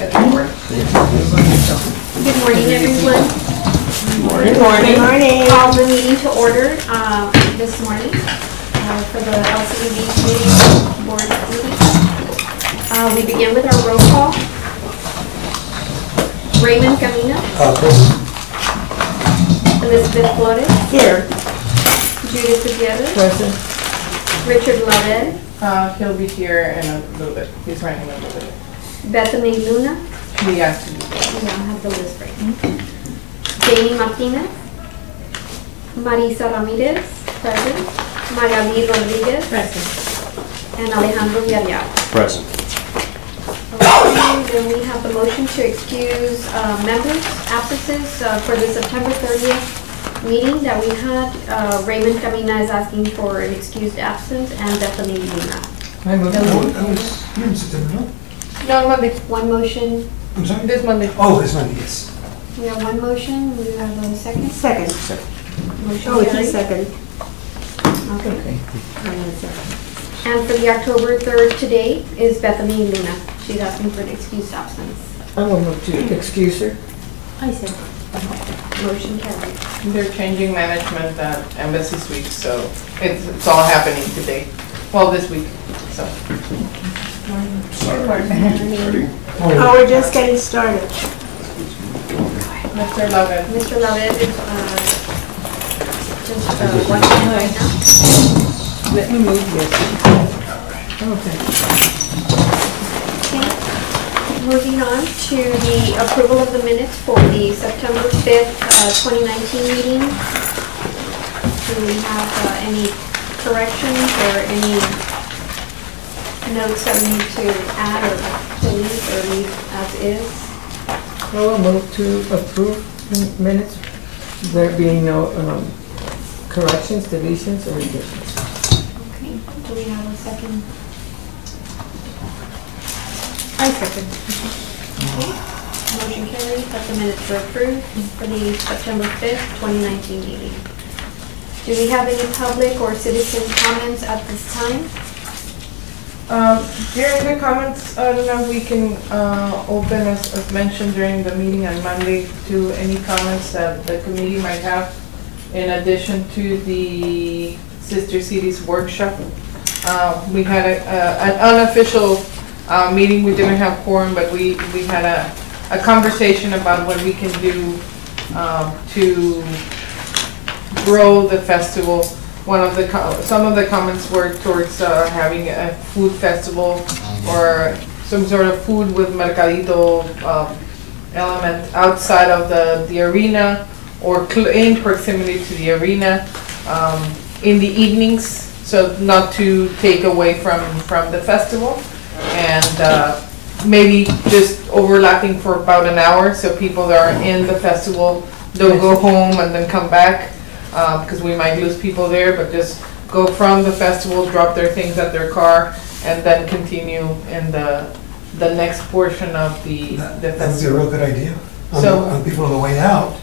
Good morning, everyone. Good morning. Call the meeting to order this morning for the LCDB meeting, board meeting. We begin with our roll call. Raymond Camina. Present. Elizabeth Flores. Here. Judith Gutierrez. Present. Richard Laredo. He'll be here in a little bit. He's running a little bit. Bethany Luna. He has to be there. We don't have the list right now. Jamie Martinez. Marisa Ramirez. Present. Magali Rodriguez. Present. And Alejandro Villarreal. Present. Okay, then we have the motion to excuse members' absences for the September 30th meeting that we had. Raymond Camina is asking for an excused absence and Bethany Luna. I move That was here in September, no? No, Monday. One motion. I'm sorry? This Monday. Oh, this Monday, yes. We have one motion. We have a second. Second. Motion Oh, carried. he's second. Okay. Okay. I'm in second. And for the October 3rd today is Bethany Luna. She's asking for an excused absence. I will move to excuse her. I said. Motion carried. They're changing management at Embassy Suites, so it's all happening today. Well, this week, so. Good morning. Oh, we're just getting started. Mr. Lovett. Mr. Lared is just watching right now. Let me move this. Okay. Okay. Moving on to the approval of the minutes for the September 5th, 2019 meeting. Do we have any corrections or any notes that we need to add or delete or leave as is? I will move to approve the minutes. There being no corrections, deletions, or additions. Okay. Do we have a second? I second. Okay. Motion carried, that the minutes are approved for the September 5th, 2019 meeting. Do we have any public or citizen comments at this time? During the comments, I don't know if we can open, as mentioned during the meeting on Monday, to any comments that the committee might have in addition to the Sister Cities workshop. We had an unofficial meeting. We didn't have quorum, but we had a conversation about what we can do to grow the festival. Some of the comments were towards having a food festival or some sort of food with mercadito element outside of the arena or in proximity to the arena in the evenings, so not to take away from the festival, and maybe just overlapping for about an hour so people that are in the festival don't go home and then come back. Because we might lose people there, but just go from the festival, drop their things at their car, and then continue in the next portion of the That would be a festival. real good idea. So- On people on the way out,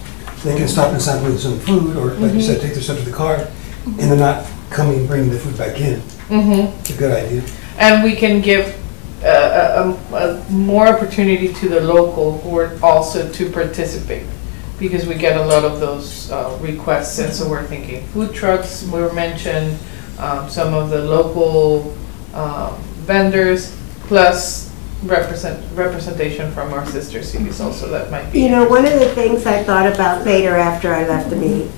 they can stop inside with some food, or like you said, take their stuff to the car, and they're not bringing the food back in. It's a good idea. And we can give a more opportunity to the local who are also to participate, because we get a lot of those requests, and so we're thinking food trucks were mentioned, some of the local vendors, plus representation from our sister cities also that might be. You know, one of the things I thought about later after I left the meeting,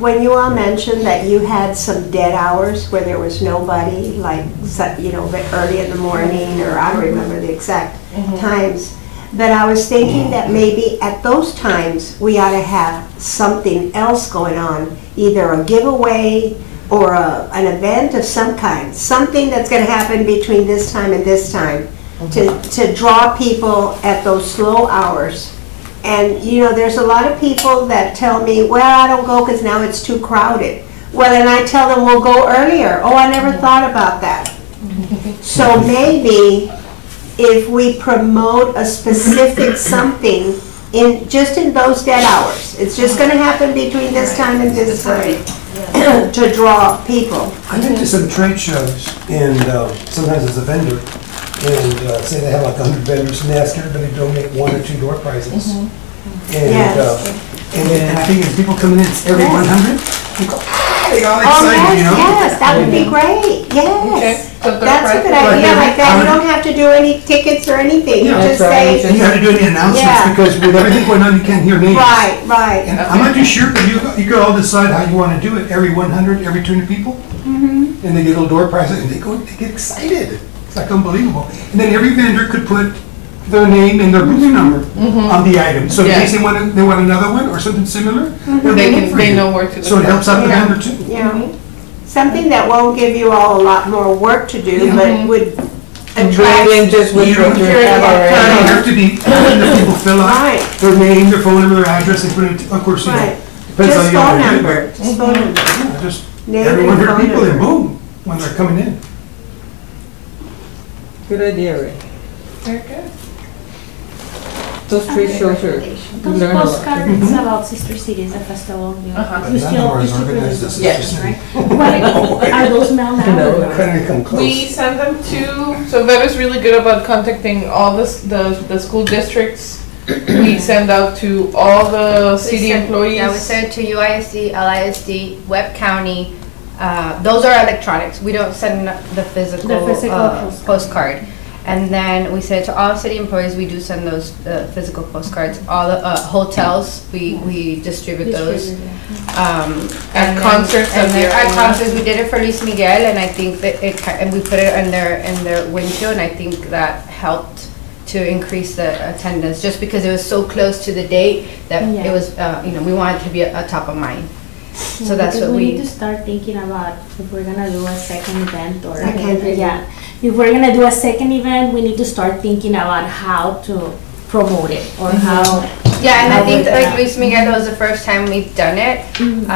when you all mentioned that you had some dead hours where there was nobody, like, you know, early in the morning, or I don't remember the exact times, but I was thinking that maybe at those times we ought to have something else going on, either a giveaway or an event of some kind, something that's going to happen between this time and this time to draw people at those slow hours. And you know, there's a lot of people that tell me, well, I don't go because now it's too crowded. Well, and I tell them, we'll go earlier. Oh, I never thought about that. So maybe if we promote a specific something just in those dead hours, it's just going to happen between this time and this time to draw people. I think to some trade shows, and sometimes as a vendor, and say they have like 100 vendors, and they ask everybody to donate 1 or 2 door prizes. Yes. And I think if people coming in every Yes. 100, they go, they all Oh, excited, you know? yes, that would be great, yes. So the That's a price- good idea, like that, you Right. don't have to do any tickets or anything, you Yeah. just That's right. say, And you have to do any announcements, Yeah. because with everything going on, you can't hear names. right, right. And I'm not too sure, but you could all decide how you want to do it, every 100, every 200 people. And they get a little door prize, and they get excited. It's like unbelievable. And then every vendor could put their name and their booth number on the item. So in Yeah. case they want another one or something similar, They know where to look. so it helps out the Yeah. vendor too. Yeah, something that won't give you all a lot more work to do, but would attract. Bring in just with what you have You don't already. have to be, the people fill out Right. their name, their phone number, their address, they put it, of course, you know, Right. depends how Just you phone want to do number, it. just phone number. Yeah, just Name every and 100 phone people and number. boom, when they're coming in. Good idea, Ray. Very good. Those three shows are, you Those learn a lot. postcards about Sister Cities, the festival, you know, Uh-huh. you But none still of ours distribute organized those, as Yes. a right? city. What, are those mailed out? No. or- Couldn't even come close. We send them to, so Vera's really good about contacting all the school districts. We send out to all the city employees. Yeah, we send it to UISD, LISD, Webb County. Those are electronics. We don't send the physical, The physical postcard. And then we send it to all city employees. We do send those physical postcards. All the hotels, we distribute those. Distributed, At At concerts and of then your at own. concerts, we did it for Luis Miguel, and I think that and we put it in their windshield, and I think that helped to increase the attendance, just because it was so close to the date that Yeah. it was, we wanted to be a top of mind. So that's because what we need we, to start thinking about if we're gonna do a second event or, Second event. yeah. If we're gonna do a second event, we need to start thinking about how to promote it or how. yeah, and I how think we're like gonna- Luis Miguel was the first time we've done it, Mhm.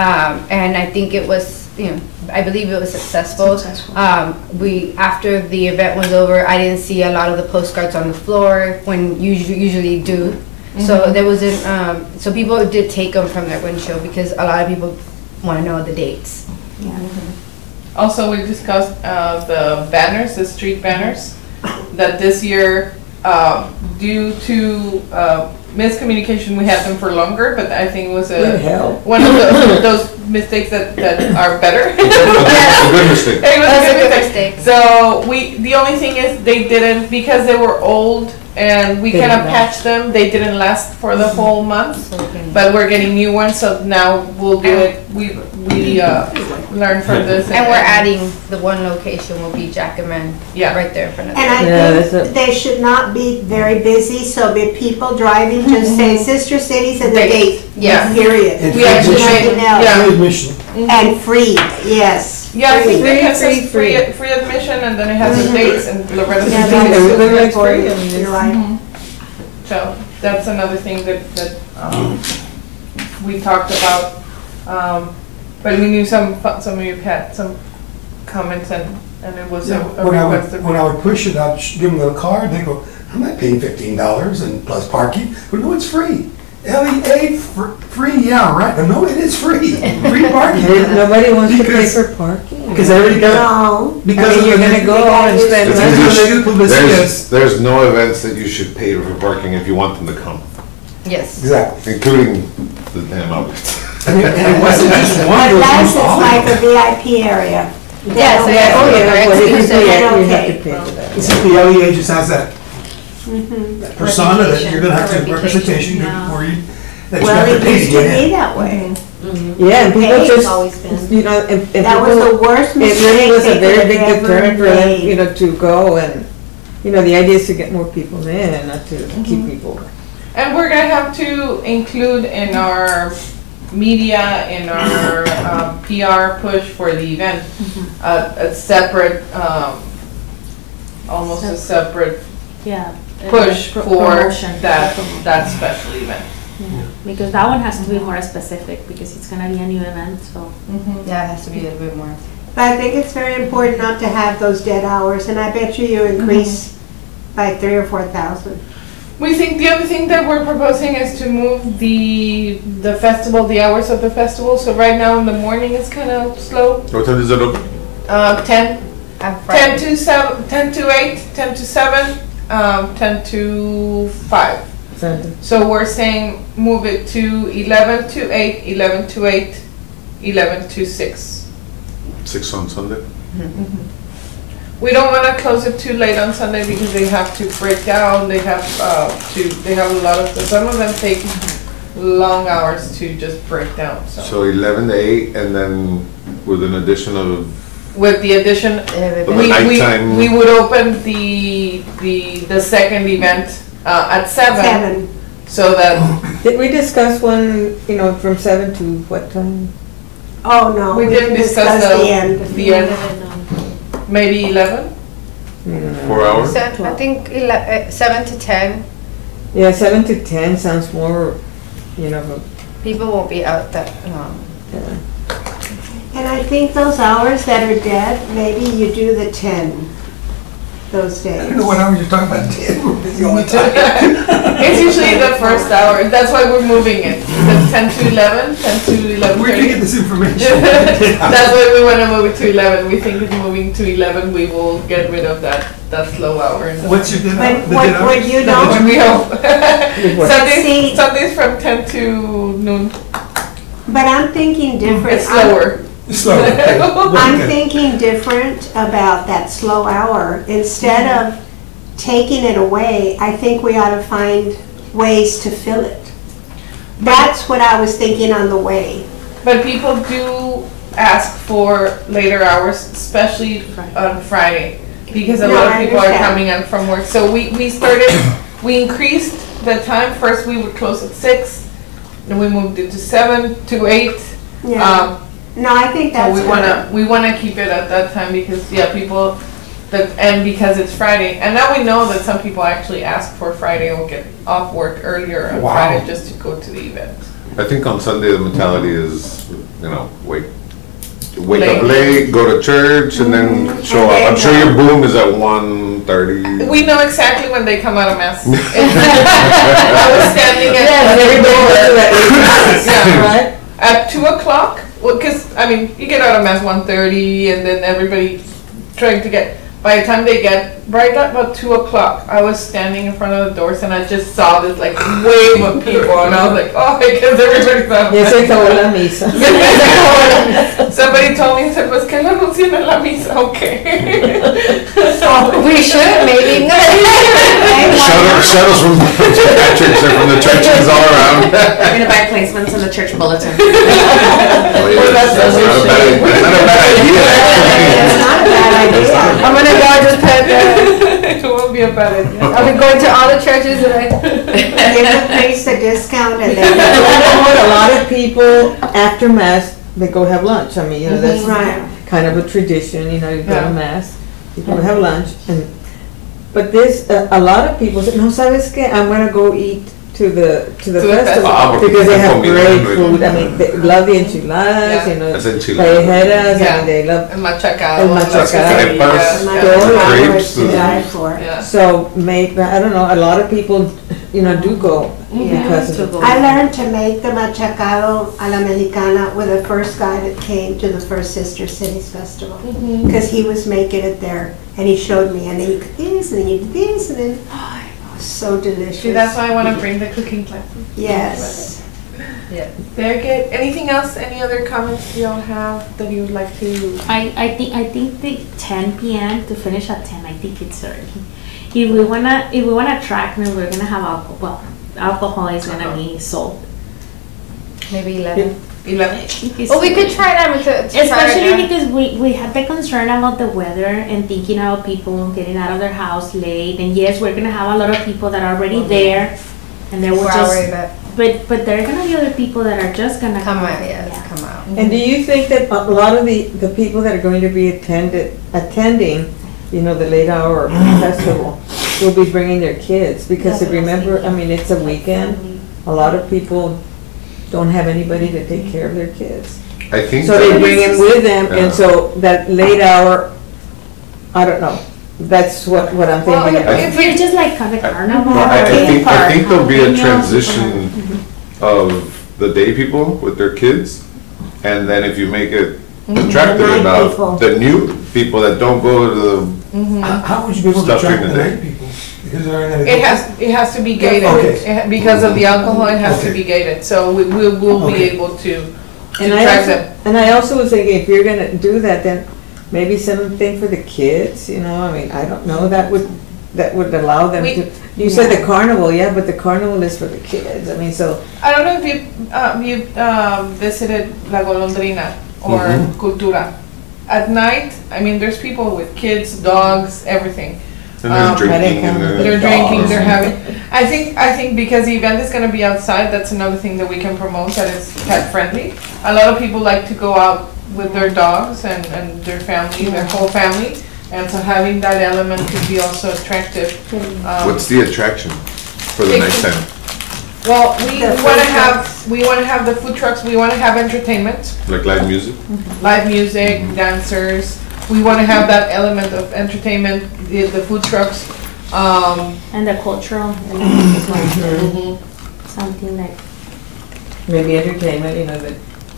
and I think it was, I believe it was successful. Successful. After the event was over, I didn't see a lot of the postcards on the floor when you usually do. So there wasn't, so people did take them from their windshield because a lot of people want to know the dates. Yeah. Also, we discussed the banners, the street banners, that this year, due to miscommunication, we had them for longer, but I think it was Good help. one of those mistakes that are better. It's a good mistake. It was That's a good mistake. So the only thing is they didn't, because they were old and we They kind of didn't patched them, they didn't last for the whole month. But we're getting new ones, so now we'll do it, we learned from this. And we're adding, the one location will be Jackman, Yeah. right there in front of And them. Yeah, I that's think it. they should not be very busy, so the people driving just say Sister Cities and the Date. date, Yeah. period. And We actually free Nothing made- else. yeah. admission. And free, yes. Yeah, I think Free, it has free, says free admission and then it has the dates and Loretta Yeah, says that Yeah, is we're super very important. free, I mean, You're right. So that's another thing that we talked about. But we knew some of you had some comments and it was a When I request. would, when I would push it, I'd give them the card, they go, I'm not paying $15 and plus parking. But no, it's free. LEA, free, yeah, right, but no, it is free. Free parking. Nobody wants to pay Because- for parking. Because I already got, No. I because mean, of you're the gonna go and spend It's money. That's what they publicity is. There's no events that you should pay for parking if you want them to come, Yes. Exactly. including the damn outlets. And it wasn't just one, But it was unless all it's of like a them. VIP area. Yeah, so yeah, Oh, yeah, they're well, if you exclusive. pay, you Okay. have to pay for that. It's just the LEA just has that that persona that you're gonna have to, Reputation. representation Yeah. for you, that you Well, have to it pay to used to get be in. that way. Yeah, and people Okay, it's always just, been. you know, if That was the people, worst it mistake really was a they could very have big ever deterrent for them, made. you know, to go and, you know, the idea is to get more people in and not to keep people. And we're gonna have to include in our media, in our PR push for the event, a separate, almost a separate Yeah. push for Promotion. that special event. Yeah. Because that one has to be more specific because it's gonna be a new event, so. Yeah, it has to be a little bit more. But I think it's very important not to have those dead hours, and I bet you increase by 3,000 or 4,000. We think the other thing that we're proposing is to move the festival, the hours of the festival. So right now in the morning it's kind of slow, What time is it open? 10. 10 to 7, 10 to 8, 10 to 7, 10 to 5. Sunday. So we're saying move it to 11 to 8, 11 to 8, 11 to 6. 6 on Sunday. We don't want to close it too late on Sunday because they have to break down. They have they have a lot of some of them take long hours to just break down. So 11 to 8, and then with an addition of With the addition, nighttime. we would open the second event at 7. So that Did we discuss one, from 7 to what time? Oh, no, we didn't discuss the end. the end. Maybe 11. 4 hours. I think 7 to 10. Yeah, 7 to 10 sounds more, People won't be out that long. yeah. And I think those hours that are dead, maybe you do the 10 those I days. don't know what hours you're talking about, Ted. We're busy all the time. It's usually the first hour. That's why we're moving it. The 10 to 11, 10 to 11:30. Where did you get this information? That's why we want to move it to 11. We think it's moving to 11, we will get rid of that slow hour. In the What's your dead hour? But what would you know? We hope. See- Sundays from 10 to noon. But I'm thinking different. It's slower. Slow. Okay. I'm Okay. thinking different about that slow hour. Instead of taking it away, I think we ought to find ways to fill it. That's what I was thinking on the way. But people do ask for later hours, especially on Friday, because a No, lot of I people are understand. coming in from work. So we increased the time. First we would close at 6, then we moved it to 7 to 8. Yeah. No, I think So that's we wanna keep it at that time because people and because it's Friday, and now we know that some people actually ask for Friday or get off work earlier on Wow. Friday just to go to the event. I think on Sunday the mentality is, wake Late. up late, go to church, and then show And up. I'm then sure go. your boom is at 1:30. We know exactly when they come out of mass. I was standing at the door. Right? At 2 o'clock, well, because, you get out of mass 1:30 and then everybody trying to get, by the time they get, right at about 2 o'clock, I was standing in front of the doors and I just saw this wave of people and I was like, oh, I guess everybody's out. Ya se acabó la misa. Somebody told me, said, pues que la anuncien en la misa, okay. We should, maybe. Shuttles from Patrick's or from the churches all around. We're gonna buy placements in the church bulletin. Oh, yes. That's not a bad idea, actually. It's not a bad idea. I'm gonna go and just put It won't be a bad idea. I'll be going to all the churches and Give the place a discount and then. A lot of people after mass, they go have lunch. That's Right. kind of a tradition, you go Yeah. to mass, people have lunch, but this, a lot of people say, no, sabes que, I'm gonna go eat to the festival, Ah, because they have comida, great right? food. They love the enchiladas, Yeah. Las enchiladas. callejeras, Yeah. they love. El machacado. El machacado. Crepas. Grapes Grapes. to die for. Yeah. So I don't know, a lot of people, do go Yeah. because of it. I learned to make the machacado a la mexicana with the first guy that came to the first Sister Cities Festival. Because he was making it there, and he showed me, and then you could this, and then you did this, and then, oh, it was so delicious. See, that's why I want to bring the cooking classes. Yes. Very good. Anything else? Any other comments you all have that you would like to? I think the 10 p.m. to finish at 10. I think it's early. If we wanna track, then we're gonna have alcohol. Well, alcohol is gonna be sold. maybe 11. 11. Well, we could try that. We could try Especially it now. because we had the concern about the weather and thinking about people getting out of their house late. And yes, we're gonna have a lot of people that are already there, and they will 4 just. hours, But there are gonna be other people that are just gonna come out, come out. And do you think that a lot of the people that are going to be attending, the late hour festival, will be bringing their kids? Because if remember, it's a weekend, a lot of people don't have anybody to take care of their kids. I think So they that- bring them with them, Yeah. and so that late hour, I don't know, that's what I'm thinking about. If we're just like the carnival Well, or I theme think park, there'll be a you know, transition of the day people with their kids, and then if you make it attractive The night enough. people. The new people that don't go to the, How would you be able to Stuff track during the the night people? Because they're not. It has to be gated. Okay. Because of the alcohol, it has to Okay. be gated. So we will be Okay. able to And I track also, them. and I also was thinking, if you're gonna do that, then maybe something for the kids, you know, I mean, I don't know, that would allow them We- to, you said the carnival, yeah, but the carnival is for the kids, I mean, so, I don't know if you visited La Golondrina or Mhm. Cultura. At night, I mean, there's people with kids, dogs, everything. and they're drinking and They're drinking, dogs. they're having. I think because the event is gonna be outside, that's another thing that we can promote, that it's pet friendly. A lot of people like to go out with their dogs and their family, their whole family. And so having that element could be also attractive. What's the attraction for the It- nighttime? Well, we The food wanna have the food trucks, we wanna have entertainment, Like live music? live music, dancers. We wanna have that element of entertainment, the food trucks. And the cultural element as well. Mhm. Something like, maybe entertainment, you know,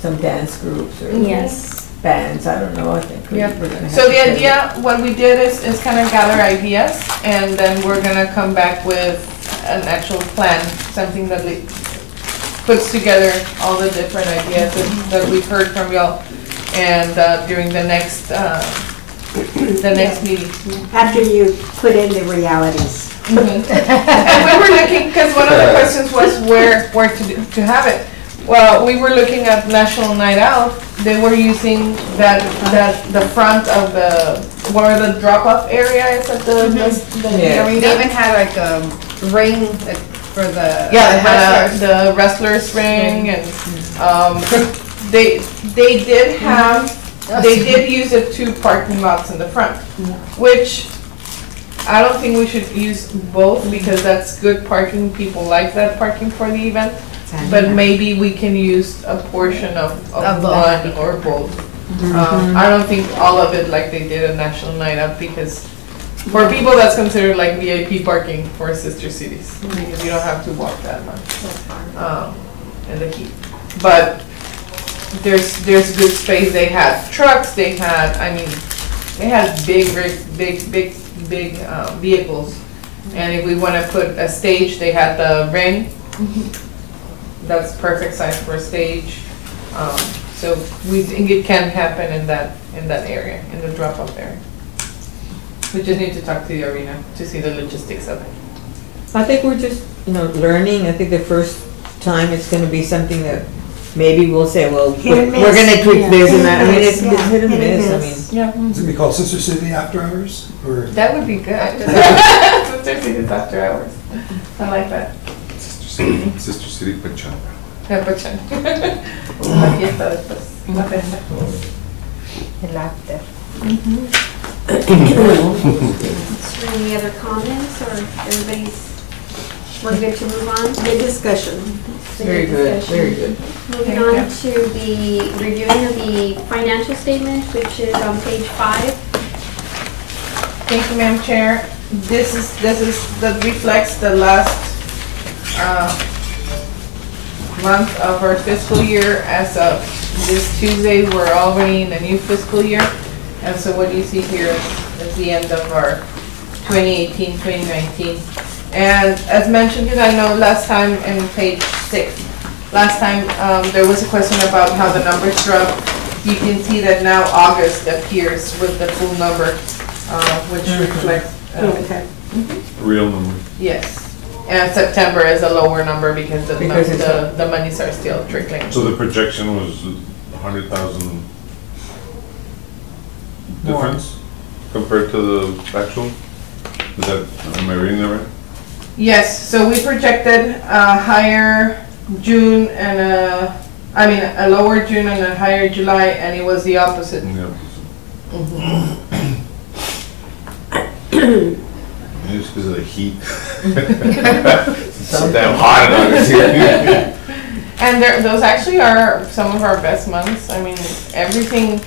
some dance groups or yes. bands, I don't know, I think we're Yeah. gonna have So to the say idea, what we did is kind of gather ideas, and then we're gonna come back with an actual plan, something that puts together all the different ideas that we've heard from y'all, and during the next meeting. After you put in the realities. And we were looking, because one of the questions was where to have it. Well, we were looking at National Night Out. They were using the front of where the drop-off area is at the Yeah. arena. They even had like a ring like, for the Yeah, they had wrestlers. the wrestlers ring, and they did have, they did use it 2 parking lots in the front, which I don't think we should use both, because that's good parking, people like that parking for the event. But maybe we can use a portion of Of both. one or both. I don't think all of it like they did a National Night Out, because for people that's considered like VIP parking for sister cities, because you don't have to walk that much in the heat. But there's good space. They had trucks. They had, I mean, they had big vehicles. And if we want to put a stage, they had the ring. That's perfect size for a stage. So we think it can happen in that area, in the drop-off area. We just need to talk to the arena to see the logistics of it. I think we're just, you know, learning, I think the first time it's gonna be something that maybe we'll say, well, Hit and we're gonna miss. tweak this and that, I mean, it's Yeah, hit and hit and miss, I miss. mean. Yeah. Is it be called Sister City After Hours? Or That would be good. Sister Cities after hours. I like that. Sister City Pachanga. Pepachan. La fiesta después. La fiesta. El after. Is there any other comments, or we're good to move on? Good discussion. Very good, very good. Moving on to the reviewing of the financial statement, which is on page 5. Thank you, Madam Chair. That reflects the last month of our fiscal year. As of this Tuesday, we're already in a new fiscal year. And so what you see here is the end of our 2018, 2019. And as mentioned, because I know last time in page 6, last time there was a question about how the numbers dropped. You can see that now August appears with the full number, which reflects. Okay. Real number. Yes. And September is a lower number because Because it's the monies are still trickling. So the projection was 100,000 difference compared to the actual? Is that, am I reading that right? Yes, so we projected a higher June and a lower June and a higher July, and it was the opposite. Yeah. Maybe it's because of the heat. It's so damn hot in August here. And those actually are some of our best months. I mean, everything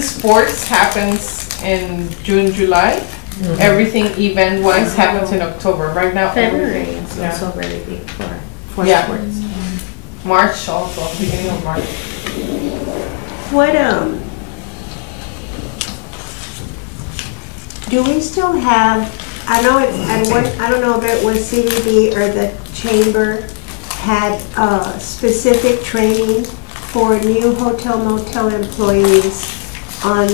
sports happens in June, July. Everything event-wise happens in October. Right now, February everything- is yeah. also very big for Yeah. sports. March also, beginning of March. What, do we still have, I know it's, I don't know if it was CVB or the chamber had specific training for new hotel motel employees on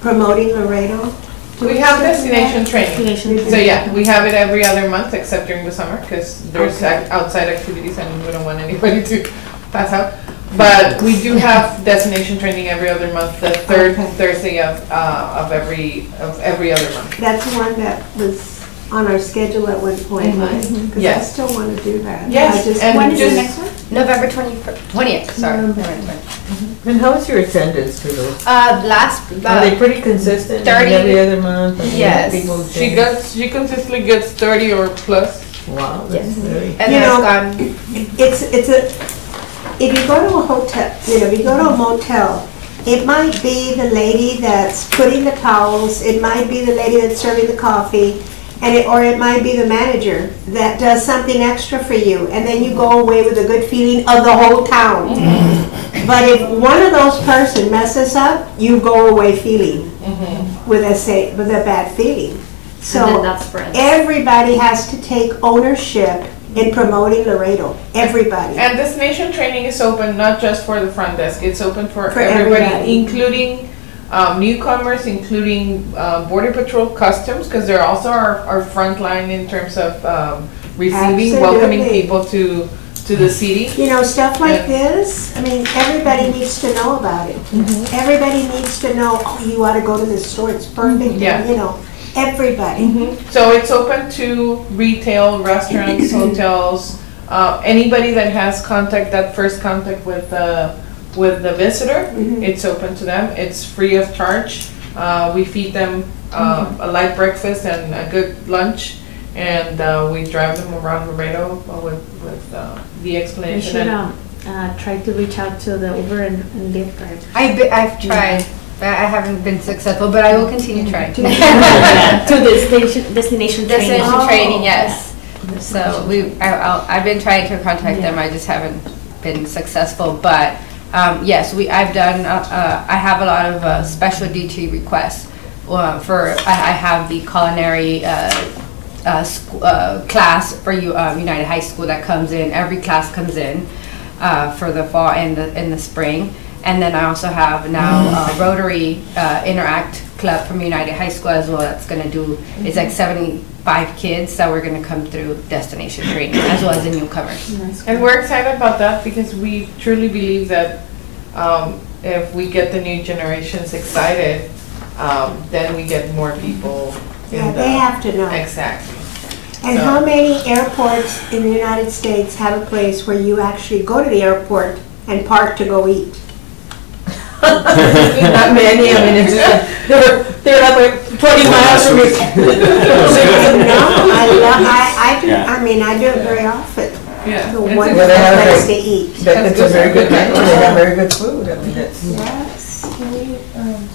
promoting Laredo? We have destination training. Destination So yeah, we have it every other month except during the summer because there's outside activities and we don't want anybody to pass out. But we do have destination training every other month, the third Thursday of every other month. That's the one that was on our schedule at one point, right? Because I Yes. still want to do that. Yes, I just- and When is the just- next one? November 20th, sorry. November 20th. And how's your attendance for those? Last, Are they pretty consistent? 30 Every other month? I mean, Yes. people She change? she consistently gets 30 or plus. Wow, that's very. and You that's know, gone. it's a, if you go to a hotel, if you go to a motel, it might be the lady that's putting the towels, it might be the lady that's serving the coffee, or it might be the manager that does something extra for you, and then you go away with a good feeling of the whole town. But if one of those person messes up, you go away feeling with a bad feeling. And then So that spreads. everybody has to take ownership in promoting Laredo. Everybody. And destination training is open not just for the front desk, it's open for For everybody, everybody. including newcomers, including Border Patrol Customs, because they're also our front line in terms of receiving, welcoming Absolutely. people to the city. You know, stuff like Yeah. this, I mean, everybody needs to know about it. Everybody needs to know, oh, you ought to go to this store, it's perfect. Yeah. You know, everybody. So it's open to retail, restaurants, hotels, anybody that has that first contact with the visitor, it's open to them. It's free of charge. We feed them a light breakfast and a good lunch, and we drive them around Laredo with the We explanation. should And try to reach out to the Uber and Lyft driver. I've tried, but I haven't been successful, but I will continue trying. To destination training. Destination training, Oh, yes. So I've been trying to contact them, I just haven't been successful, but yes, I've done, I have a lot of special DT requests. I have the culinary class for United High School that comes in, every class comes in for the fall and the spring. And then I also have now Rotary Interact Club from United High School as well. That's gonna do, it's like 75 kids that we're gonna come through destination training as well as the newcomers. And we're excited about that because we truly believe that if we get the new generations excited, then we get more people. Yeah, they have to know. Exactly. And So- how many airports in the United States have a place where you actually go to the airport and park to go eat? Not many, I mean, it's just, they're like 20 miles from me. I do it very often. Yeah. The It's wonderful Well, they have place a- to eat. That's a very good menu, they have very good food, I mean, that's. Yes.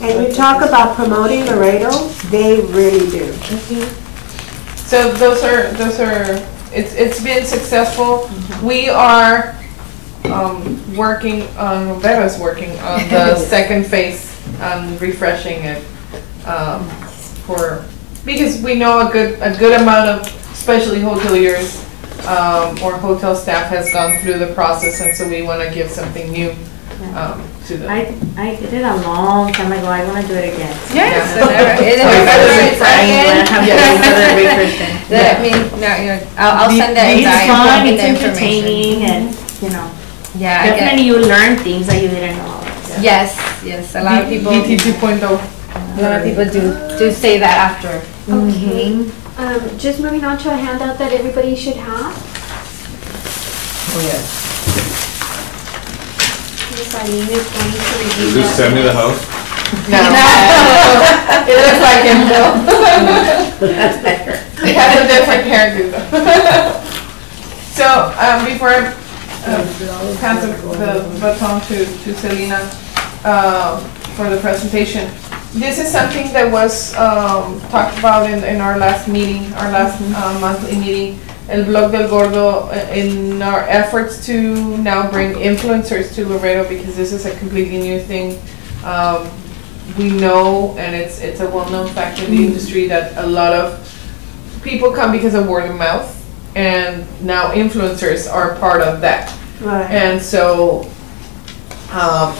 And you talk about promoting Laredo, they really do. So those are, it's been successful. We are Vera's working on the second phase, on refreshing it, because we know a good amount of, especially hoteliers, or hotel staff has gone through the process, and so we want to give something new, to them. I did it a long time ago. I want to do it again. Yes, I'll send that It's fun, in it's the information. entertaining, and Yeah, definitely you learn things that you didn't know. yes, a lot of people, DT 2.0. a lot of people do say that after. Okay, just moving on to a handout that everybody should have. Oh, yeah. Ms. Eileen is going to review Does this that. send me the house? No. It looks like him, Bill. That's better. He has a different hairdo though. So, before I pass the baton to Selena for the presentation, this is something that was talked about in our last meeting, our last monthly meeting. El Blog del Gordo, in our efforts to now bring influencers to Laredo, because this is a completely new thing. We know, and it's a well-known fact in the industry, that a lot of people come because of word of mouth, and now influencers are part of that. Right. And so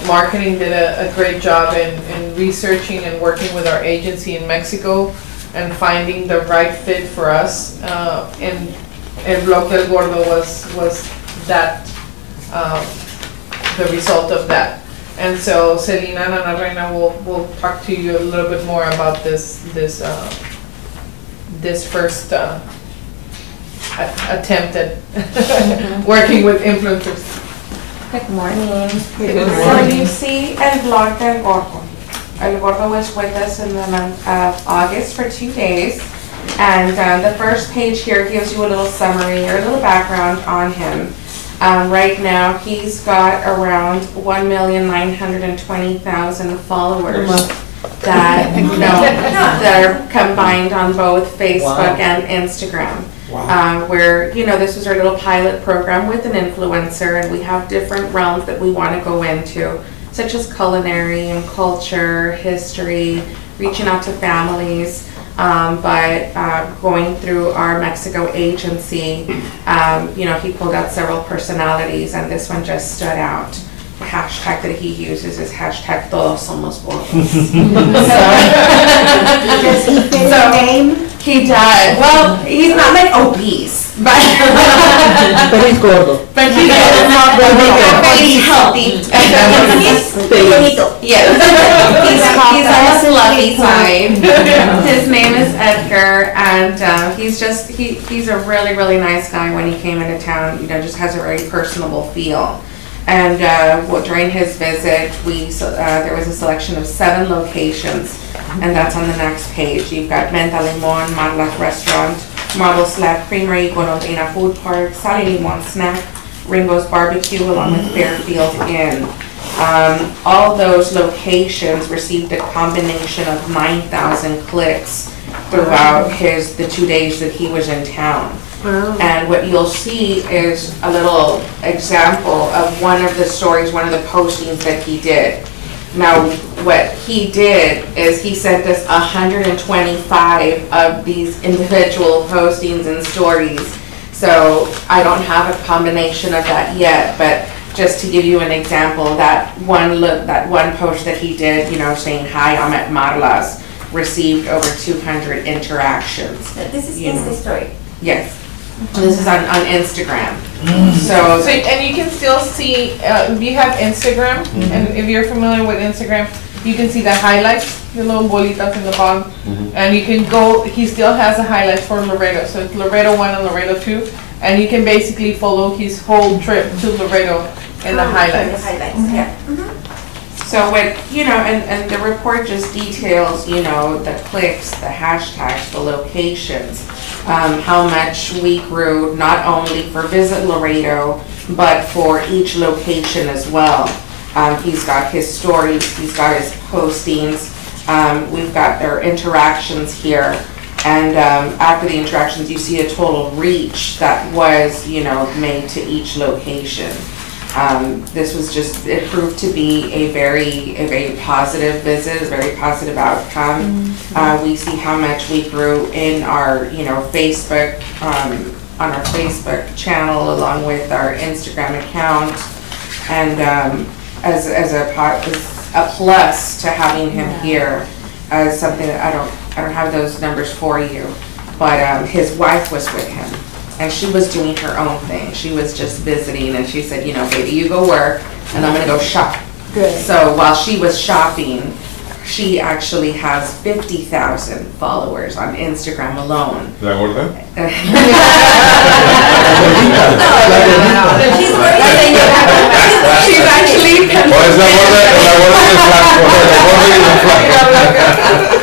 marketing did a great job in researching and working with our agency in Mexico and finding the right fit for us. And El Blog del Gordo was that, the result of that. And so Selena and Ana Reina will talk to you a little bit more about this first attempt at working with influencers. Good morning. Good So morning. you see El Blog del Gordo. El Gordo was with us in the month of August for 2 days. And the first page here gives you a little summary or a little background on him. Right now, he's got around 1,920,000 followers that that are combined on both Facebook and Instagram. Where, this was our little pilot program with an influencer, and we have different realms that we want to go into, such as culinary and culture, history, reaching out to families. But going through our Mexico agency, he pulled out several personalities, and this one just stood out. The hashtag that he uses is hashtag Todos Somos Gordos. Does he fit the name? He does. Well, he's not like obese, but But he's gordo. but he's healthy. Yes, he's on the fluffy side. His name is Edgar, and he's a really, really nice guy. When he came into town, just has a very personable feel. And during his visit, there was a selection of 7 locations, and that's on the next page. You've got Menta Limon, Marla's Restaurant, Marbles Lab Creamery, Golondrina Food Park, Sal y Limon Snack, Ringo's Barbecue, along with Fairfield Inn. All those locations received a combination of 9,000 clicks throughout the 2 days that he was in town. Wow. And what you'll see is a little example of one of the stories, one of the postings that he did. Now, what he did is he sent us 125 of these individual postings and stories. So I don't have a combination of that yet, but just to give you an example, that one post that he did, saying, "Hi, I'm at Marla's," received over 200 interactions. This is Insta story. Yes. This is on Instagram. So, and you can still see, if you have Instagram, and if you're familiar with Instagram, you can see the highlights, the little bolitas in the bottom. And you can go, he still has the highlights for Laredo. So it's Laredo 1 and Laredo 2. And you can basically follow his whole trip to Laredo in the highlights. Yeah. So what, and the report just details, the clicks, the hashtags, the locations, how much we grew, not only for Visit Laredo, but for each location as well. He's got his stories, he's got his postings, we've got their interactions here. And after the interactions, you see a total reach that was, made to each location. This was it proved to be a very positive visit, a very positive outcome. We see how much we grew in our, Facebook, on our Facebook channel, along with our Instagram account, and as a plus to having him here as something that I don't have those numbers for you, but his wife was with him. And she was doing her own thing. She was just visiting, and she said, baby, you go work, and I'm gonna go shop. Good. So while she was shopping, she actually has 50,000 followers on Instagram alone. ¿La gorda? She's actually. ¿O es la gorda y el flaco?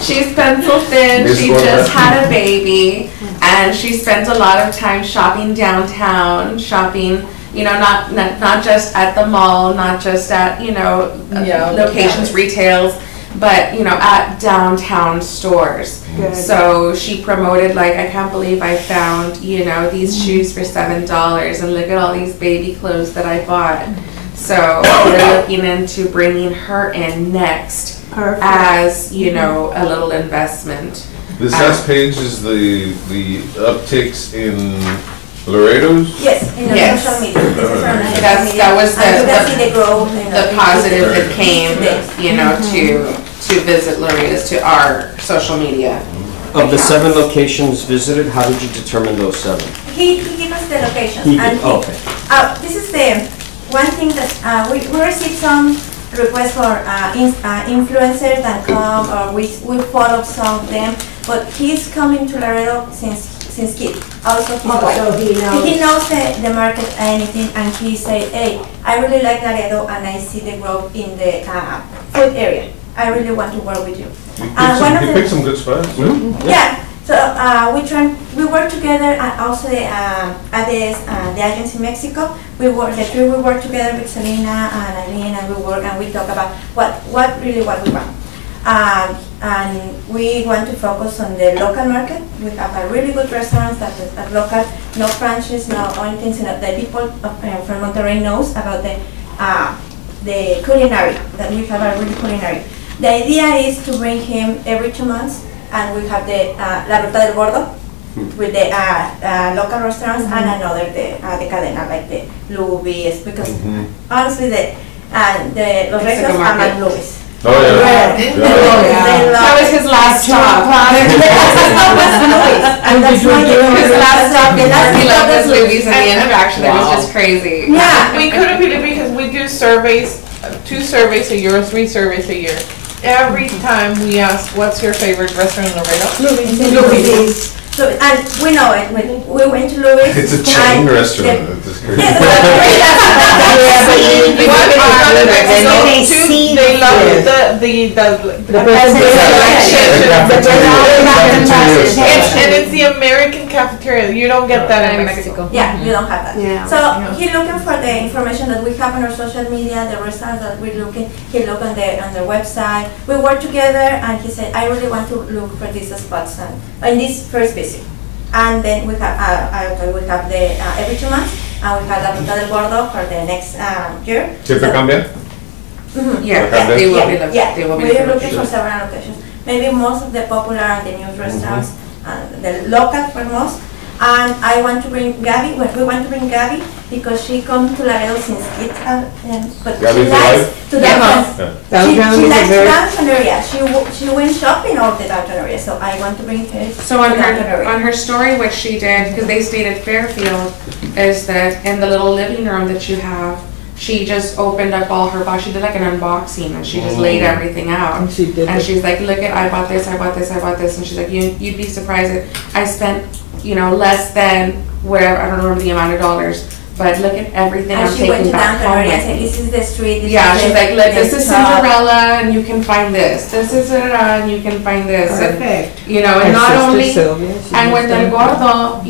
She's pencil thin, Miss she Gorda. just had a baby, and she spends a lot of time shopping downtown, shopping, not just at the mall, not just at, locations, retails, but, at downtown stores. Good. So she promoted, like, I can't believe I found, these shoes for $7, and look at all these baby clothes that I bought. So we're looking into bringing her in next Perfect. as, a little investment. This last page is the upticks in Laredo's? Yes, in the Yes. social media. This is on the social That media. was And you can the see the growth. positive that came, Yes. to visit Laredo's, to our social media. Of the 7 locations visited, how did you determine those 7? He gave us the locations. He and did, okay. This is the one thing that we received some requests for influencers that come, or we follow some of them. But he's coming to Laredo since kid. Also, he's white. So He knows the market, anything, and he said, "Hey, I really like Laredo, and I see the growth in the food area. I really want to work with you." You picked some good spots. Yeah. So we work together, and also the agency in Mexico. We work together with Selena and Eileen, and we talk about what we want. And we want to focus on the local market. We have a really good restaurants that are local, no franchise, no only things that the people from Monterrey knows about the culinary, that we have a really culinary. The idea is to bring him every 2 months, and we have the La Ruta del Gordo with the local restaurants and another the cadena like the Louis, because honestly los Regios aman Louis. Oh, yeah. That was his last stop. And that's why His last stop, he loved his movies and the And- interaction, it was just crazy. Yeah. We couldn't beat it because we do surveys, 2 surveys a year, or 3 surveys a year. Every time we ask, what's your favorite restaurant in Laredo? Louis. So, and we know it. We went to Louis. It's a chain and restaurant. It's crazy. They love and it's the American cafeteria. You don't get that in Mexico. Yeah, you don't have that. Yeah. So he looking for the information that we have on our social media, the restaurants that we're looking. He look on the website. We work together, and he said, "I really want to look for these spots in this first visit." And then we have the every 2 months, and we have La Ruta del Gordo for the next year. ¿Siempre cambia? Yeah, they will be Yeah, they will be we're looking looking. for several locations. Maybe most of the popular and the new restaurants, the local for most. And I want to bring Gabby. Well, we want to bring Gabby because she comes to Laredo since kids, but she Gabby's likes alive? to dance. Downtown She is a likes very- downtown area. She went shopping all the downtown area. So I want to bring her. So on to downtown her, area. on her story, what she did, because they stayed at Fairfield, is that in the little living room that you have, she just opened up all her box. She did like an unboxing, and she just laid everything out. And she did And it. she's like, look at, I bought this, I bought this, I bought this. And she's like, you'd be surprised that I spent, less than whatever, I don't remember the amount of dollars, but look at everything And I'm she went taking to back downtown home area and with said, me. "This is the street." This Yeah, is she's the- like, look, the this is shop." Cinderella, and you can find this. This is and you can find this. And, Perfect. and Her not sister only, Sylvia, she and was with there. El Gordo,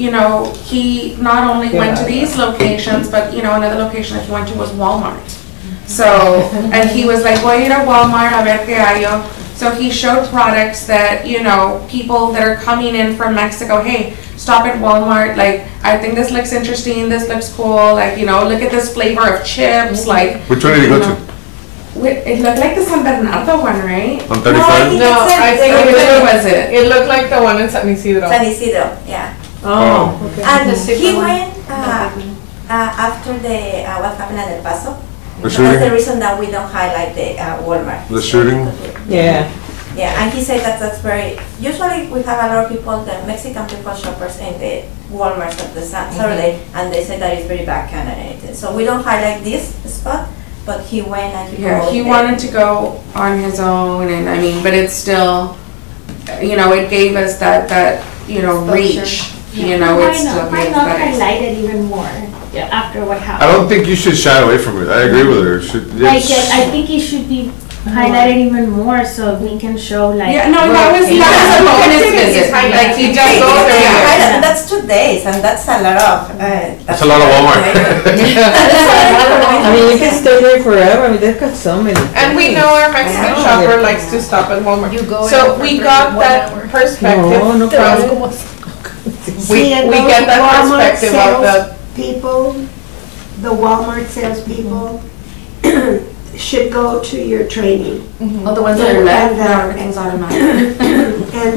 he not only went to Yeah. these locations, but, another location that he went to was Walmart. So, and he was like, voy a ir a Walmart a ver qué hallo. So he showed products that, people that are coming in from Mexico, hey, stop at Walmart, like, I think this looks interesting, this looks cool, like, look at this flavor of chips, like. Which one did you go to? It looked like the San Bernardo one, right? On No, I 35? think No, it's I a- think Which they- one was it? It looked like the one in San Isidro. San Isidro, yeah. Oh, okay. And The he super one? went after what happened at El Paso. The That's the shooting? reason that we don't highlight the Walmart. The shooting? Yeah. Yeah, and he said that's very, usually we have a lot of people, the Mexican people shoppers in the Walmarts of the Saturday, and they say that it's very backhand and anything. So we don't highlight this spot, but he went and he Yeah, he wanted to go on his own, and but it's still, it gave us that reach, it still Why gave not that. highlight it even more after what I happened? don't think you should shy away from it. I agree with her. Like, I think it should be highlight it even more so we can show like. Yeah, no, that was a bonus visit. Like you just go there. Yeah, that's 2 days, and that's a lot of. That's a lot of Walmart. I mean, you can stay there forever. I mean, they've got so many. And we know our Mexican shopper likes to stop at Walmart. You go So in we for got 1 that hour. perspective No problem. we get that perspective of the People, the Walmart salespeople should go to your training. Oh, the ones that are left, And, everything's automatic. and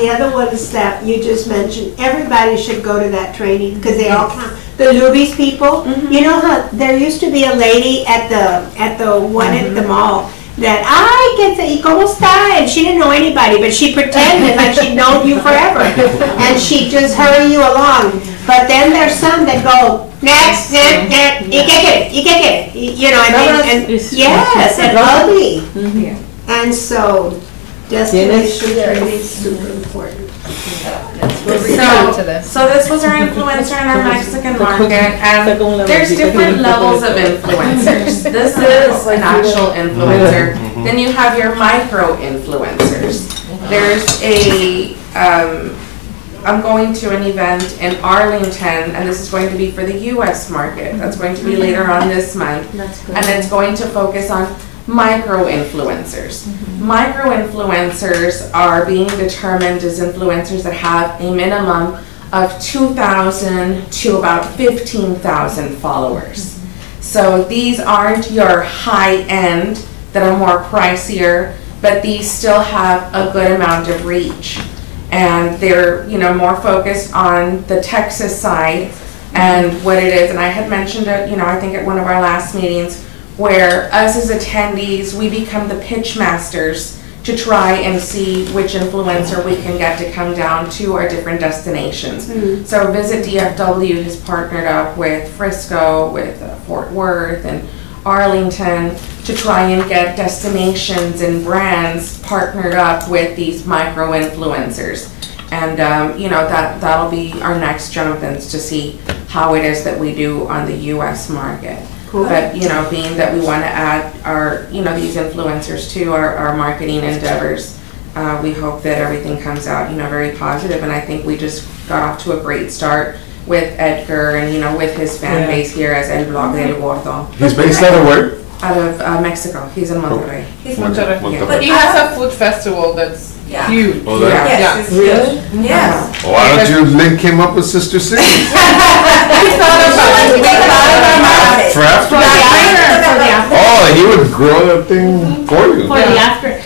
the other ones that you just mentioned, everybody should go to that training because they all count. The Luby's people, you know how there used to be a lady at the one at the mall that y cómo está, and she didn't know anybody, but she pretended like she'd known you forever, and she'd just hurry you along. But then there's some that go next, you can't get it, you know, and yes, and ugly. And so, just to make sure training is super important. So this was our influencer in our Mexican market, and there's different levels of influencers. This is an actual influencer. Then you have your micro influencers. There's I'm going to an event in Arlington, and this is going to be for the U.S. market. That's going to be later on this month, and it's going to focus on micro-influencers. Micro-influencers are being determined as influencers that have a minimum of 2,000 to about 15,000 followers. So these aren't your high-end that are more pricier, but these still have a good amount of reach. And they're, you know, more focused on the Texas side and what it is. And I had mentioned it, you know, I think at one of our last meetings, where us as attendees, we become the pitch masters to try and see which influencer we can get to come down to our different destinations. So Visit DFW has partnered up with Frisco, with Fort Worth and Arlington to try and get destinations and brands partnered up with these micro influencers. And you know, that'll be our next jump-ins to see how it is that we do on the US market. Cool. But, you know, being that we want to add our, you know, these influencers to our marketing endeavors, we hope that everything comes out, you know, very positive. And I think we just got off to a great start with Edgar and, you know, with his fan base here as El Blog del Gordo. He's based out of where? Out of Mexico. He's in Monterrey. He's Monterrey. Yeah. But he has a food festival that's huge. Oh, that? Yes. Really? Yes. Well, why don't you link him up with Sister City? For after? Oh, he would grow that thing for you. For the after.